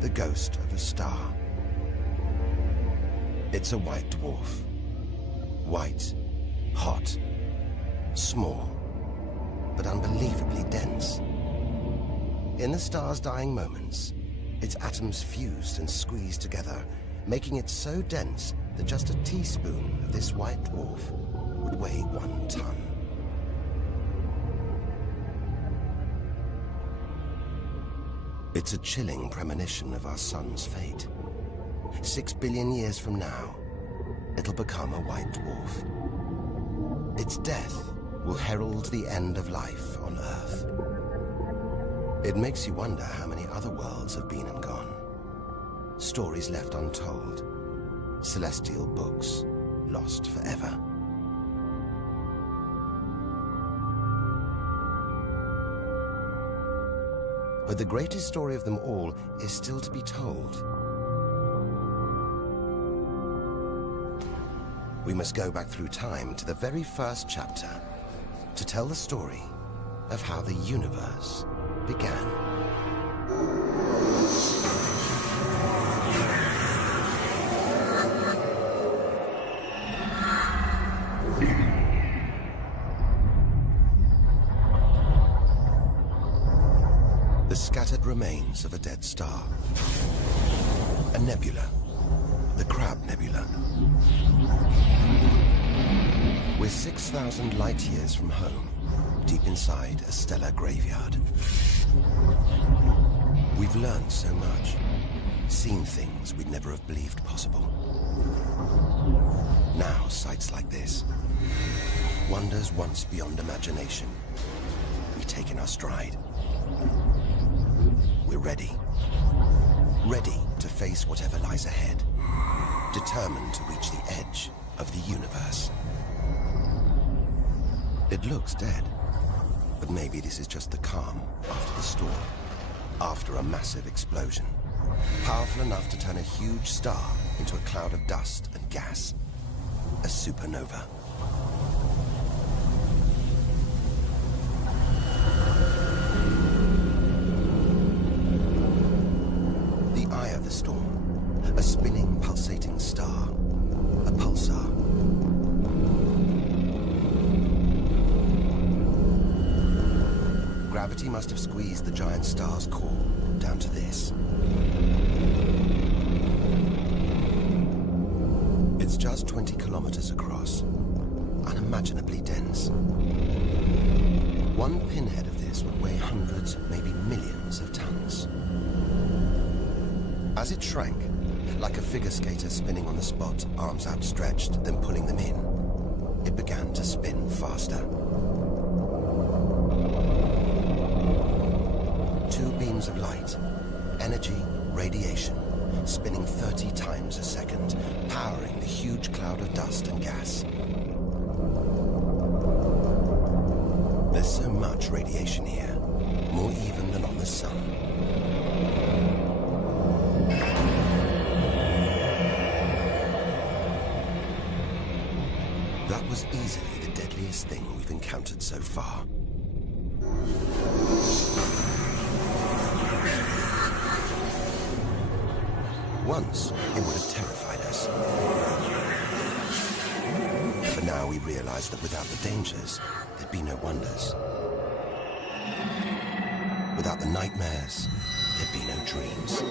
the ghost of a star. It's a white dwarf. White, hot, small, but unbelievably dense. In the star's dying moments, its atoms fused and squeezed together, making it so dense that just a teaspoon of this white dwarf would weigh 1 ton. It's a chilling premonition of our sun's fate. 6 billion years from now, it'll become a white dwarf. Its death will herald the end of life on Earth. It makes you wonder how many other worlds have been and gone. Stories left untold. Celestial books lost forever. But the greatest story of them all is still to be told. we must go back through time to the very first chapter to tell the story of how the universe began. The scattered remains of a dead star. A nebula. The Crab Nebula. We're 6,000 light years from home, deep inside a stellar graveyard. We've learned so much, seen things we'd never have believed possible. Now, sights like this, wonders once beyond imagination, we take in our stride. We're ready. Ready to face whatever lies ahead. Determined to reach the edge of the universe. It looks dead, but maybe this is just the calm after the storm, after a massive explosion, powerful enough to turn a huge star into a cloud of dust and gas, a supernova. The eye of the storm, a spinning, pulsating star, a pulsar. Gravity must have squeezed the giant star's core down to this. It's just 20 kilometers across, unimaginably dense. One pinhead of this would weigh hundreds, maybe millions of tons. As it shrank, like a figure skater spinning on the spot, arms outstretched, then pulling them in, it began to spin faster. Two beams of light, energy, radiation, spinning 30 times a second, powering the huge cloud of dust and gas. There's so much radiation here, more even than on the sun. That was easily the deadliest thing we've encountered so far. Once, it would have terrified us. But now we realize that without the dangers, there'd be no wonders. Without the nightmares, there'd be no dreams.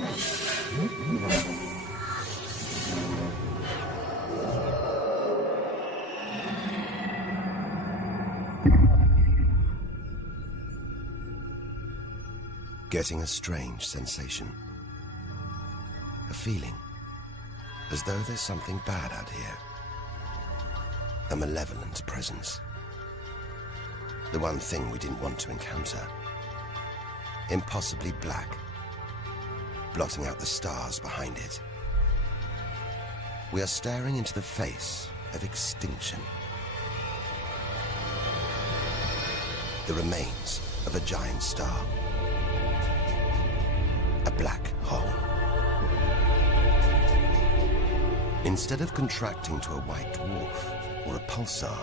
Getting a strange sensation. A feeling, as though there's something bad out here. A malevolent presence. The one thing we didn't want to encounter. Impossibly black, blotting out the stars behind it. We are staring into the face of extinction. The remains of a giant star. A black hole. Instead of contracting to a white dwarf or a pulsar,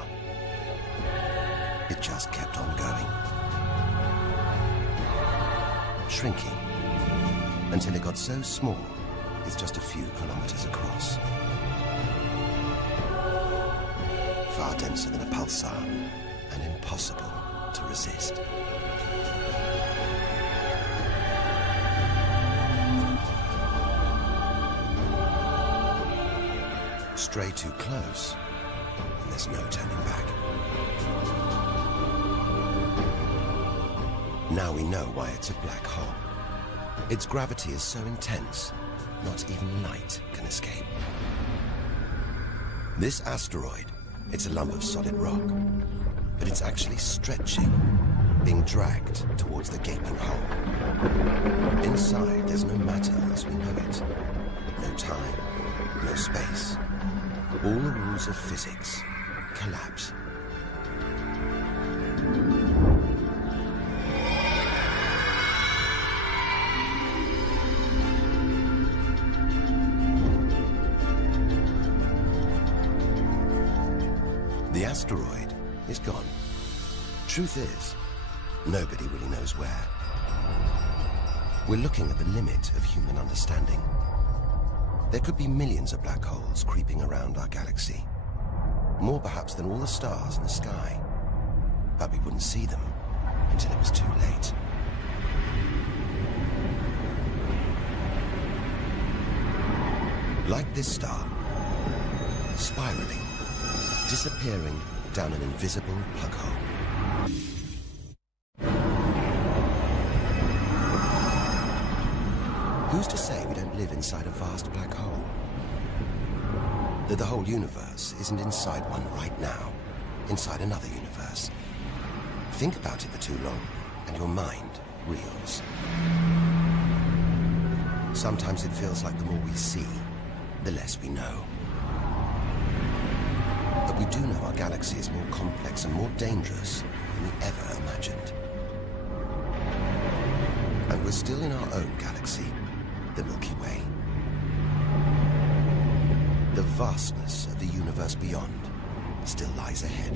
it just kept on going. Shrinking until it got so small it's just a few kilometers across. Far denser than a pulsar and impossible to resist. Stray too close, and there's no turning back. Now we know why it's a black hole. Its gravity is so intense, not even light can escape. This asteroid, it's a lump of solid rock, but it's actually stretching, being dragged towards the gaping hole. Inside, there's no matter as we know it. No time, no space. All the rules of physics collapse. The asteroid is gone. Truth is, nobody really knows where. We're looking at the limit of human understanding. There could be millions of black holes creeping around our galaxy. More perhaps than all the stars in the sky. But we wouldn't see them until it was too late. Like this star, spiraling, disappearing down an invisible plug hole. Who's to say we don't live inside a vast black hole? That the whole universe isn't inside one right now, inside another universe. Think about it for too long, and your mind reels. Sometimes it feels like the more we see, the less we know. But we do know our galaxy is more complex and more dangerous than we ever imagined. And we're still in our own galaxy, the Milky Way. The vastness of the universe beyond still lies ahead.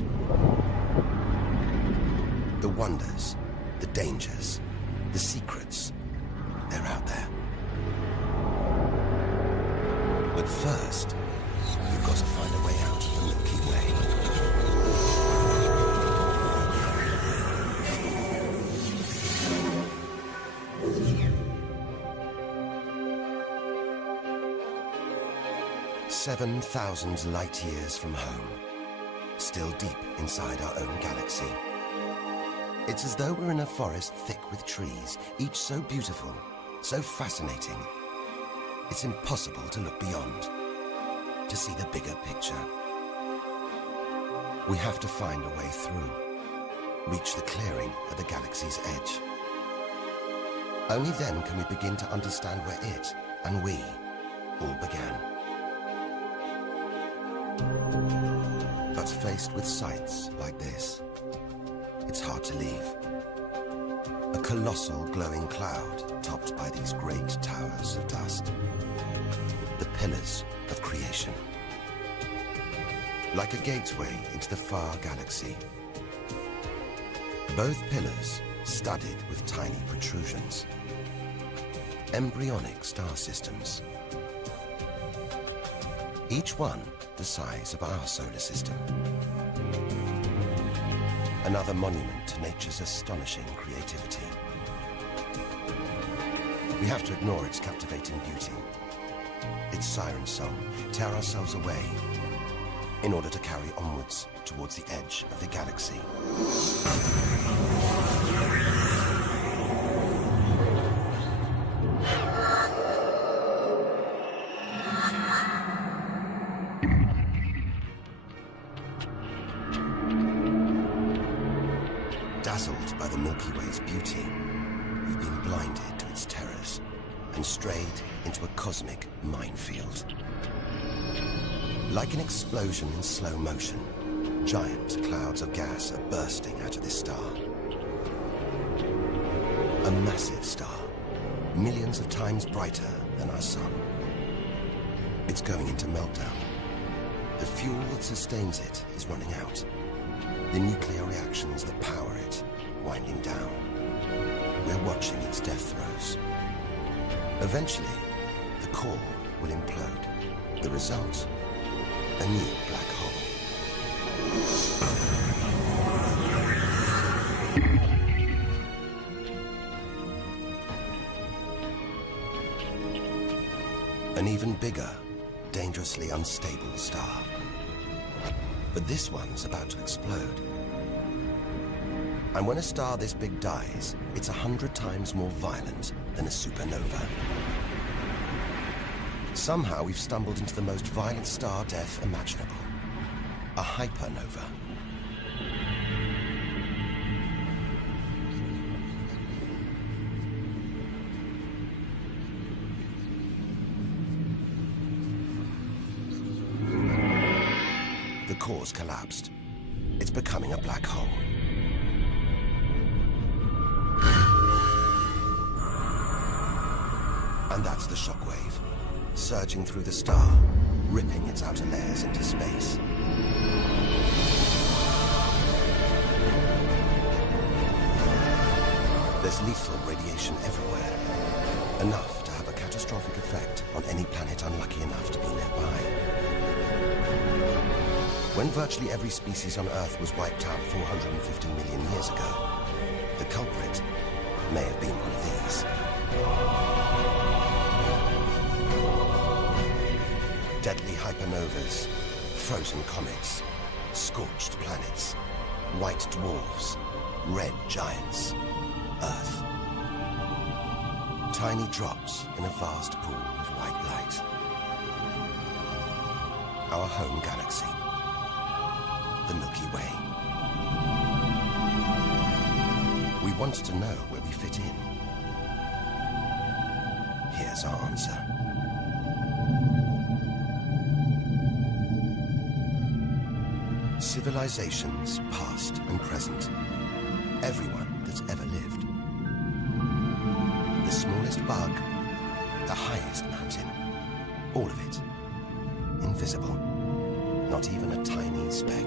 The wonders, the dangers, the secrets, they're out there. But first, we've got to find a way out of the Milky Way. "7,000 light years from home, still deep inside our own galaxy. It's as though we're in a forest thick with trees, each so beautiful, so fascinating. It's impossible to look beyond, to see the bigger picture. We have to find a way through, reach the clearing at the galaxy's edge. Only then can we begin to understand where it and we all began. But faced with sights like this, it's hard to leave. A colossal glowing cloud topped by these great towers of dust. The pillars of creation. Like a gateway into the far galaxy. Both pillars studded with tiny protrusions. Embryonic star systems. Each one the size of our solar system. Another monument to nature's astonishing creativity. We have to ignore its captivating beauty, its siren song, tear ourselves away, in order to carry onwards towards the edge of the galaxy. Dazzled by the Milky Way's beauty, we've been blinded to its terrors and strayed into a cosmic minefield. Like an explosion in slow motion, giant clouds of gas are bursting out of this star. A massive star, millions of times brighter than our sun. It's going into meltdown. The fuel that sustains it is running out. The nuclear reactions that power it winding down. We're watching its death throes. Eventually, the core will implode. The result, a new black hole. An even bigger, dangerously unstable star. But this one's about to explode. And when a star this big dies, it's 100 times more violent than a supernova. Somehow we've stumbled into the most violent star death imaginable. A hypernova. The core's collapsed. It's becoming a black hole. And that's the shockwave, surging through the star, ripping its outer layers into space. There's lethal radiation everywhere. Enough to have a catastrophic effect on any planet unlucky enough to be nearby. When virtually every species on Earth was wiped out 450 million years ago, the culprit may have been one of these. Deadly hypernovas, frozen comets, scorched planets, white dwarfs, red giants, Earth. Tiny drops in a vast pool of white light. Our home galaxy, the Milky Way. We want to know where we fit in. Here's our answer. Civilizations, past and present. Everyone that's ever lived. The smallest bug, the highest mountain. All of it. Invisible. Not even a tiny speck.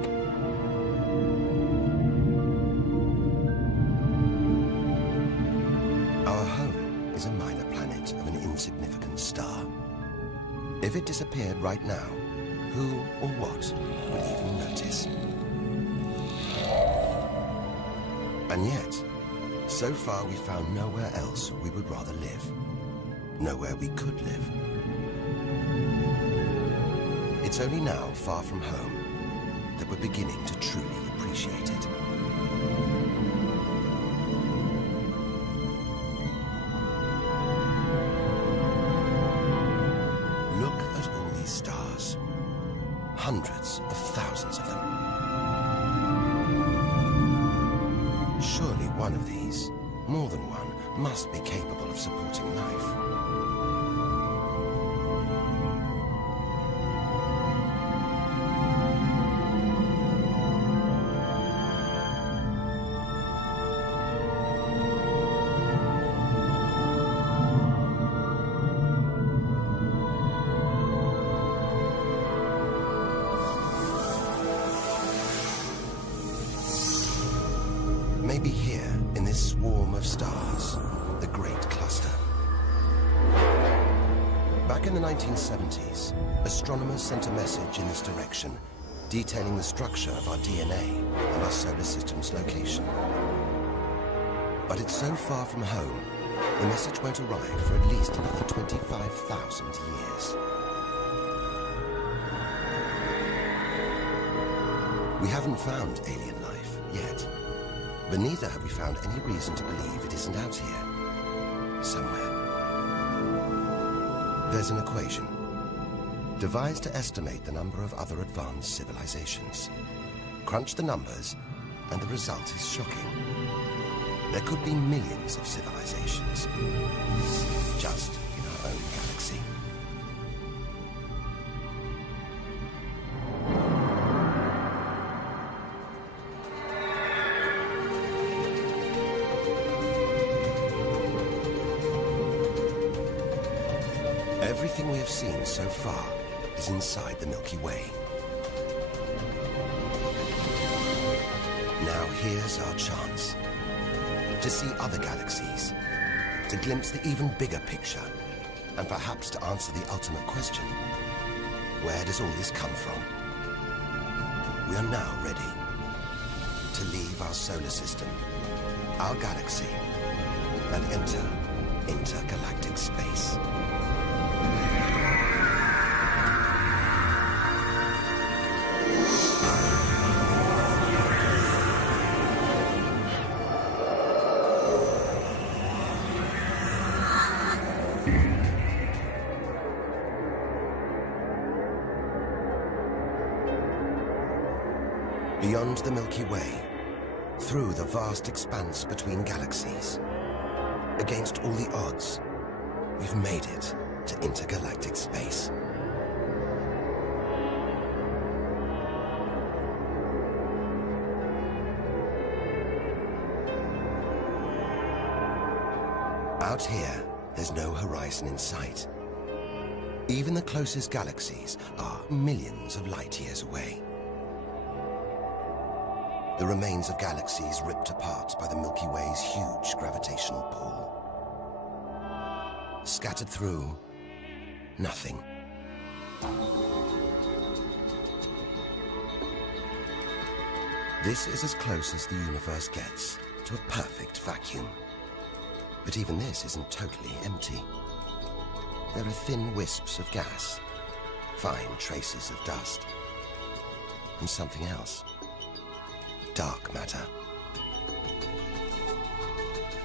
Our home is a minor planet of an insignificant star. If it disappeared right now, who or what would even notice? And yet, so far we found nowhere else we would rather live. Nowhere we could live. It's only now, far from home, that we're beginning to truly appreciate it. Look at all these stars. Hundreds of thousands of them. Surely one of these, more than one, must be capable of supporting life. Maybe here, in this swarm of stars, the Great Cluster. Back in the 1970s, astronomers sent a message in this direction, detailing the structure of our DNA and our solar system's location. But it's so far from home, the message won't arrive for at least another 25,000 years. We haven't found alien life yet. But neither have we found any reason to believe it isn't out here, somewhere. There's an equation, devised to estimate the number of other advanced civilizations. Crunch the numbers, and the result is shocking. There could be millions of civilizations, just in our own galaxy. Everything we have seen so far is inside the Milky Way. Now here's our chance to see other galaxies, to glimpse the even bigger picture, and perhaps to answer the ultimate question: where does all this come from? We are now ready to leave our solar system, our galaxy, and enter intergalactic space. Beyond the Milky Way, through the vast expanse between galaxies, against all the odds, we've made it to intergalactic space. Out here, there's no horizon in sight. Even the closest galaxies are millions of light years away. the remains of galaxies ripped apart by the Milky Way's huge gravitational pull. Scattered through, nothing. This is as close as the universe gets to a perfect vacuum. But even this isn't totally empty. There are thin wisps of gas, fine traces of dust, and something else. Dark matter.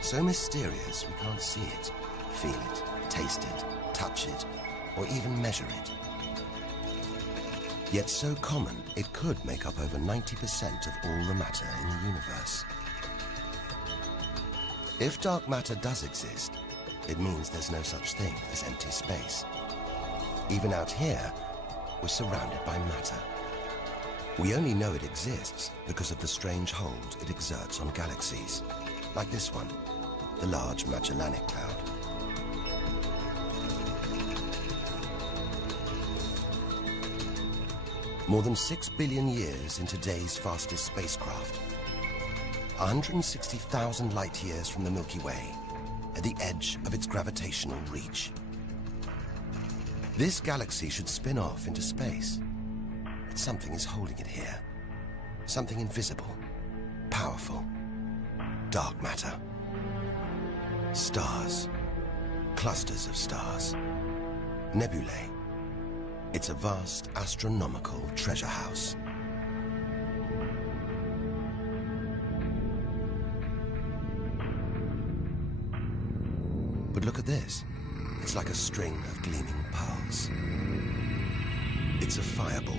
So mysterious we can't see it, feel it, taste it, touch it, or even measure it. Yet so common, it could make up over 90% of all the matter in the universe. If dark matter does exist, it means there's no such thing as empty space. Even out here, we're surrounded by matter. We only know it exists because of the strange hold it exerts on galaxies, like this one, the Large Magellanic Cloud. More than 6 billion years in today's fastest spacecraft, 160,000 light years from the Milky Way, at the edge of its gravitational reach. This galaxy should spin off into space, but something is holding it here. Something invisible, powerful, dark matter. Stars, clusters of stars, nebulae. It's a vast astronomical treasure house. But look at this. It's like a string of gleaming pearls. It's a fireball,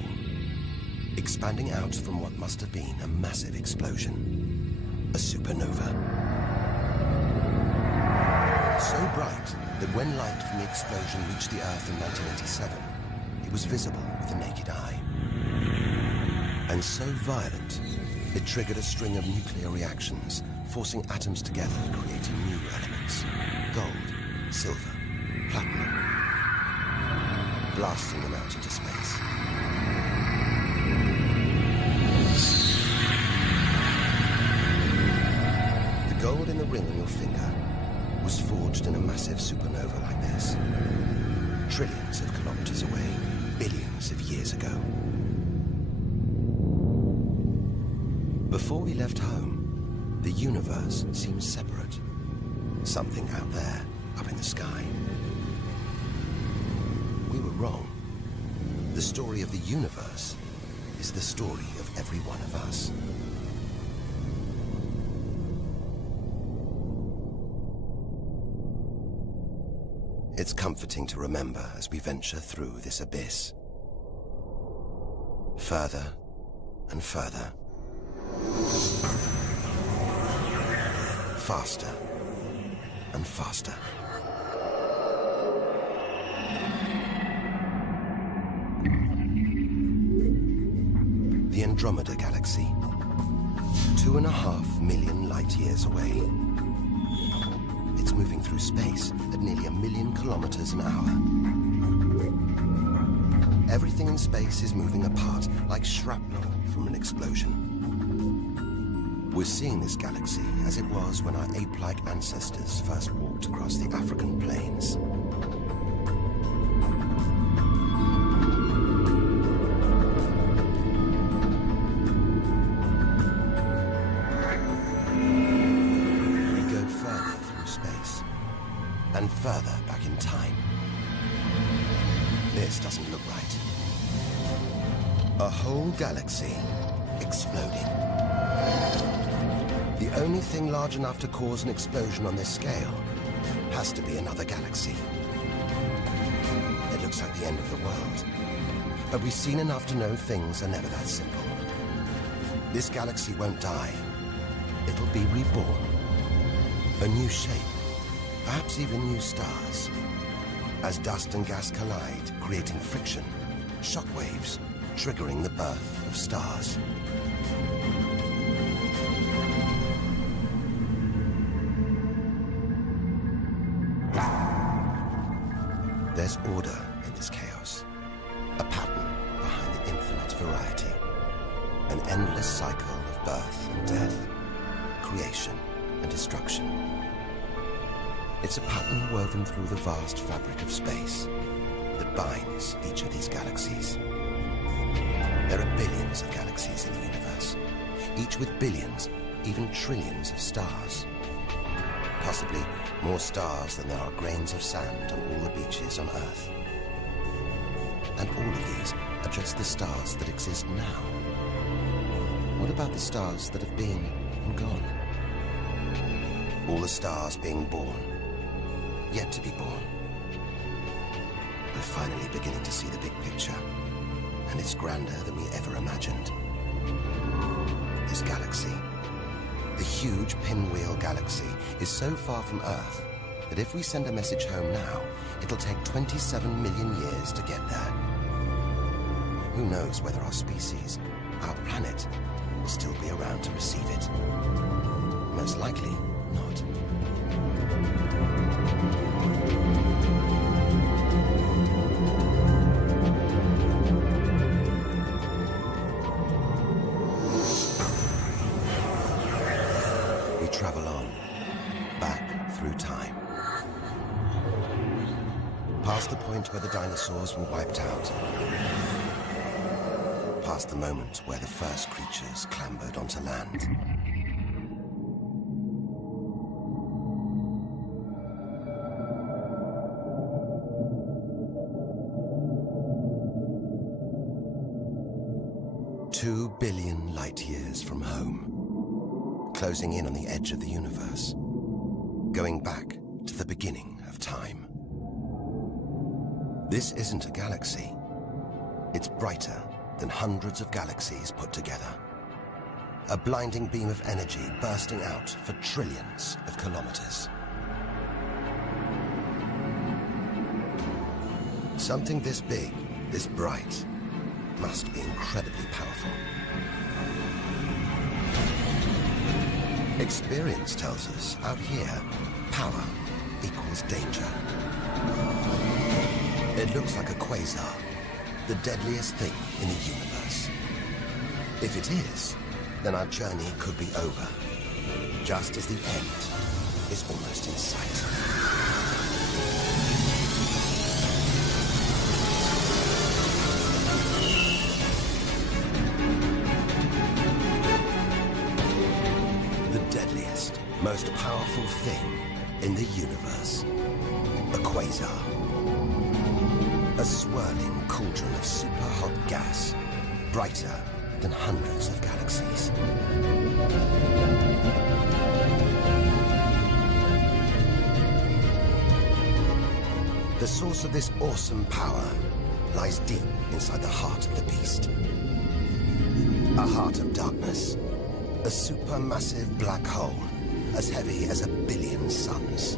expanding out from what must have been a massive explosion, a supernova. So bright that when light from the explosion reached the Earth in 1987, it was visible with the naked eye. And so violent, it triggered a string of nuclear reactions, forcing atoms together, creating new elements. Gold, silver, platinum, blasting them out into space. The gold in the ring on your finger was forged in a massive supernova like this, trillions of kilometers away, billions of years ago. Before we left home, the universe seemed separate. Something out there, up in the sky. We were wrong. The story of the universe is the story of every one of us. It's comforting to remember as we venture through this abyss. Further and further. Faster and faster. The Andromeda Galaxy, 2.5 million light years away. It's moving through space at nearly 1 million kilometers an hour. Everything in space is moving apart like shrapnel from an explosion. We're seeing this galaxy as it was when our ape-like ancestors first walked across the African plains. We go further through space, and further back in time. This doesn't look right. A whole galaxy exploding. The only thing large enough to cause an explosion on this scale has to be another galaxy. It looks like the end of the world. But we've seen enough to know things are never that simple. This galaxy won't die. It'll be reborn. A new shape, perhaps even new stars. As dust and gas collide, creating friction, shockwaves, triggering the birth of stars. There's order in this chaos, a pattern behind the infinite variety, and an endless cycle of birth and death, creation and destruction. It's a pattern woven through the vast fabric of space that binds each of these galaxies. There are billions of galaxies in the universe, each with billions, even trillions of stars. Possibly more stars than there are grains of sand on all the beaches on Earth. And all of these are just the stars that exist now. What about the stars that have been and gone? All the stars being born, yet to be born. We're finally beginning to see the big picture, and it's grander than we ever imagined. This galaxy, the huge Pinwheel Galaxy, is so far from Earth that if we send a message home now, it'll take 27 million years to get there. Who knows whether our species, our planet, will still be around to receive it? Most likely not. We travel on, back through time. Past the point where the dinosaurs were wiped out. Past the moment where the first creatures clambered onto land. Two billion light years from home, closing in on the edge of the universe, going back to the beginning of time. This isn't a galaxy. It's brighter than hundreds of galaxies put together. A blinding beam of energy bursting out for trillions of kilometers. Something this big, this bright, must be incredibly powerful. Experience tells us, out here, power equals danger. It looks like a quasar, the deadliest thing in the universe. If it is, then our journey could be over, just as the end is almost in sight. The deadliest, most powerful thing in the universe. A quasar. A swirling cauldron of super hot gas, brighter than hundreds of galaxies. The source of this awesome power lies deep inside the heart of the beast. A heart of darkness, a supermassive black hole as heavy as 1 billion suns.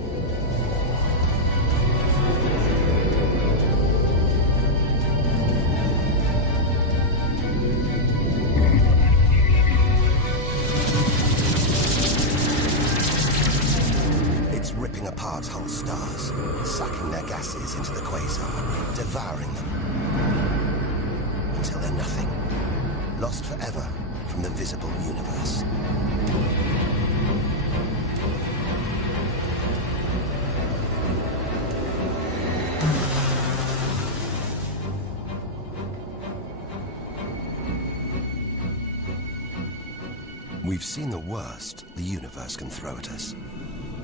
Ripping apart whole stars, sucking their gases into the quasar, devouring them, until they're nothing, lost forever from the visible universe. We've seen the worst the universe can throw at us.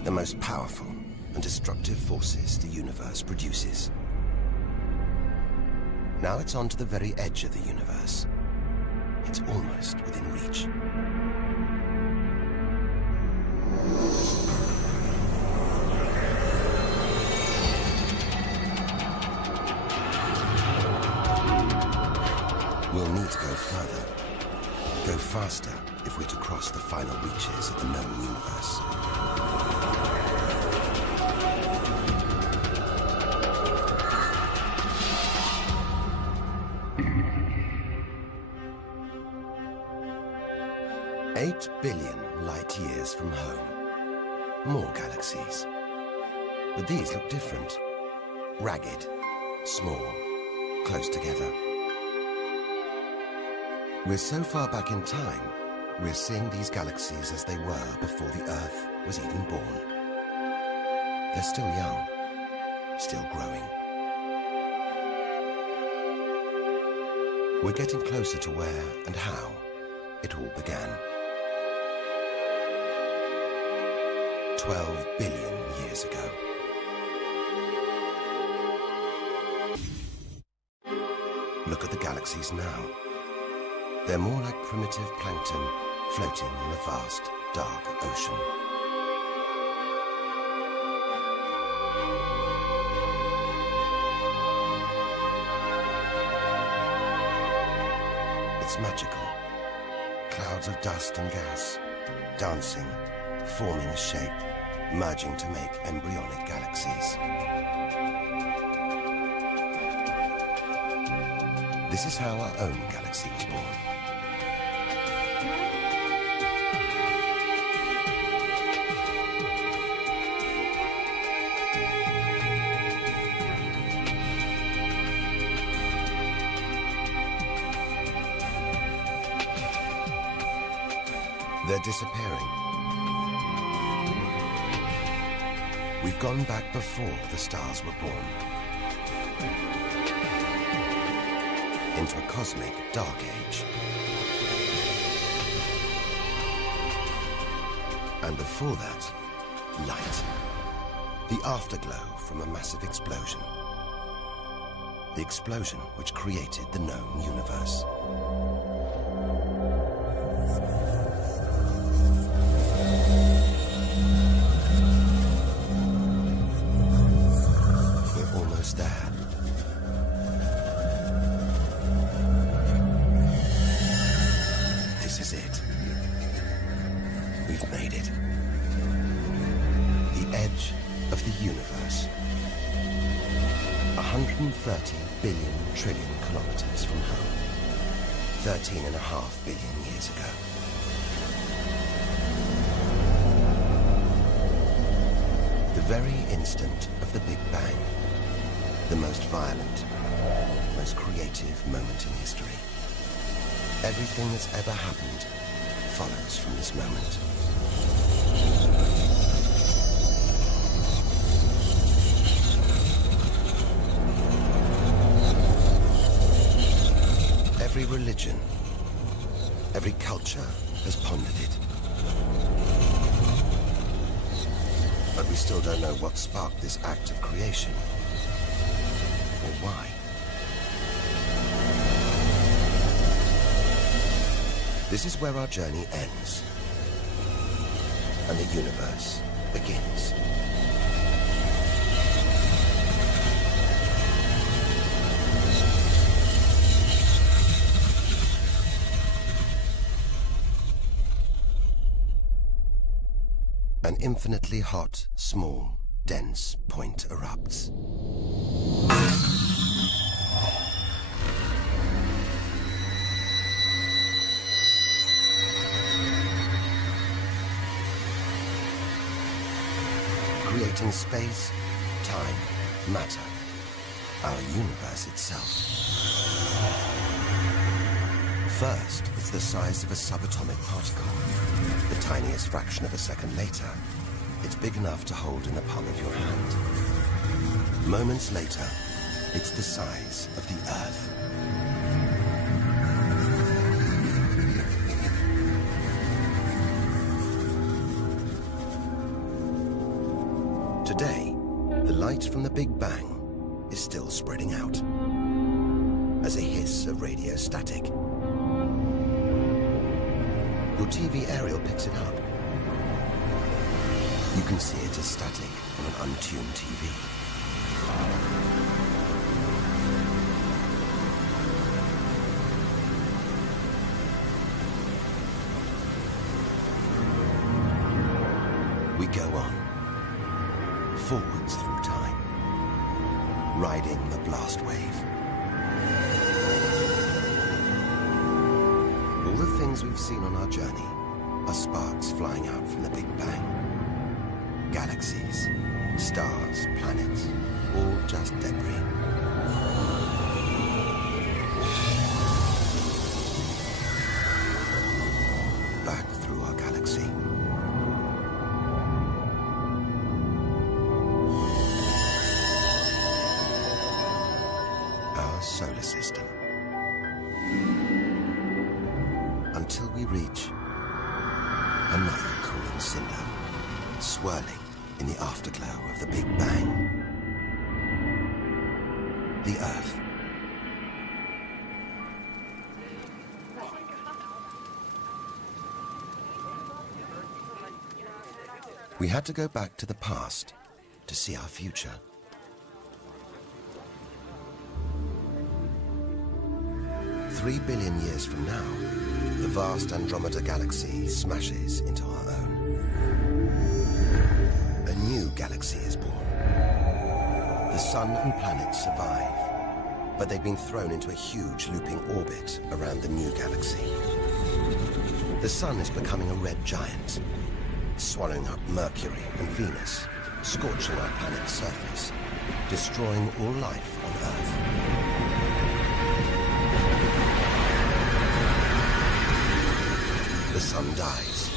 The most powerful and destructive forces the universe produces. Now it's on to the very edge of the universe. It's almost within reach. We'll need to go further, go faster if we're to cross the final reaches of the known universe. 8 billion light years from home. More galaxies. But these look different. Ragged, small, close together. We're so far back in time, we're seeing these galaxies as they were before the Earth was even born. They're still young, still growing. We're getting closer to where and how it all began. 12 billion years ago. Look at the galaxies now. They're more like primitive plankton floating in a vast, dark ocean. It's magical. Clouds of dust and gas, dancing, forming a shape, merging to make embryonic galaxies. This is how our own galaxy was born. They're disappearing. We've gone back before the stars were born. Into a cosmic dark age. And before that, light. The afterglow from a massive explosion. The explosion which created the known universe. We're almost there. This is it. We've made it. The edge of the universe. 130 billion trillion kilometers from home. 13.5 billion years ago. The very instant of the Big Bang. The most violent, most creative moment in history. Everything that's ever happened follows from this moment. Every religion, every culture has pondered it. But we still don't know what sparked this act of creation, or why. This is where our journey ends, and the universe begins. An infinitely hot, small, dense point erupts. Creating space, time, matter, our universe itself. First, it's the size of a subatomic particle. The tiniest fraction of a second later, it's big enough to hold in the palm of your hand. Moments later, it's the size of the Earth. Today, the light from the Big Bang is still spreading out as a hiss of radio static. Your TV aerial picks it up. You can see it as static on an untuned TV. We go on, forwards through time, riding the blast wave. All the things we've seen on our journey are sparks flying out from the Big Bang. Galaxies, stars, planets, all just debris. through our galaxy. Our solar system. Until we reach another cooling cinder, swirling in the afterglow of the Big Bang. The Earth. We had to go back to the past to see our future. Three billion years from now, the vast Andromeda galaxy smashes into our own. A new galaxy is born. The sun and planets survive, but they've been thrown into a huge looping orbit around the new galaxy. The sun is becoming a red giant, swallowing up Mercury and Venus, scorching our planet's surface, destroying all life on Earth. The sun dies,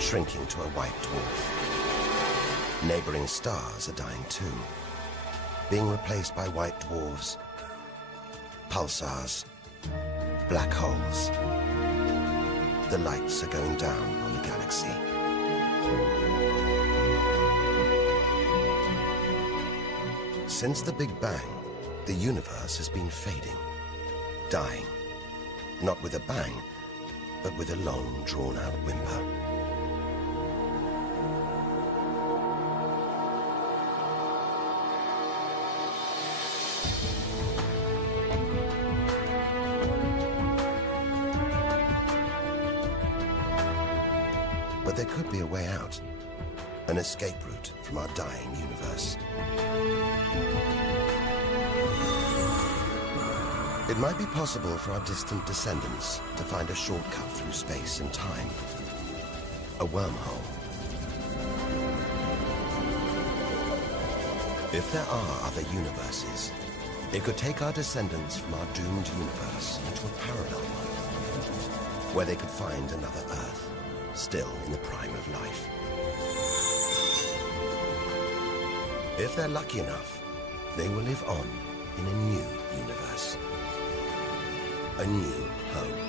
shrinking to a white dwarf. Neighboring stars are dying too, being replaced by white dwarfs, pulsars, black holes. The lights are going down on the galaxy. Since the Big Bang, the universe has been fading, dying, not with a bang, but with a long, drawn-out whimper. But there could be a way out, an escape route from our dying universe. It might be possible for our distant descendants to find a shortcut through space and time. A wormhole. If there are other universes, it could take our descendants from our doomed universe into a parallel one, where they could find another Earth, still in the prime of life. If they're lucky enough, they will live on in a new universe. A new home.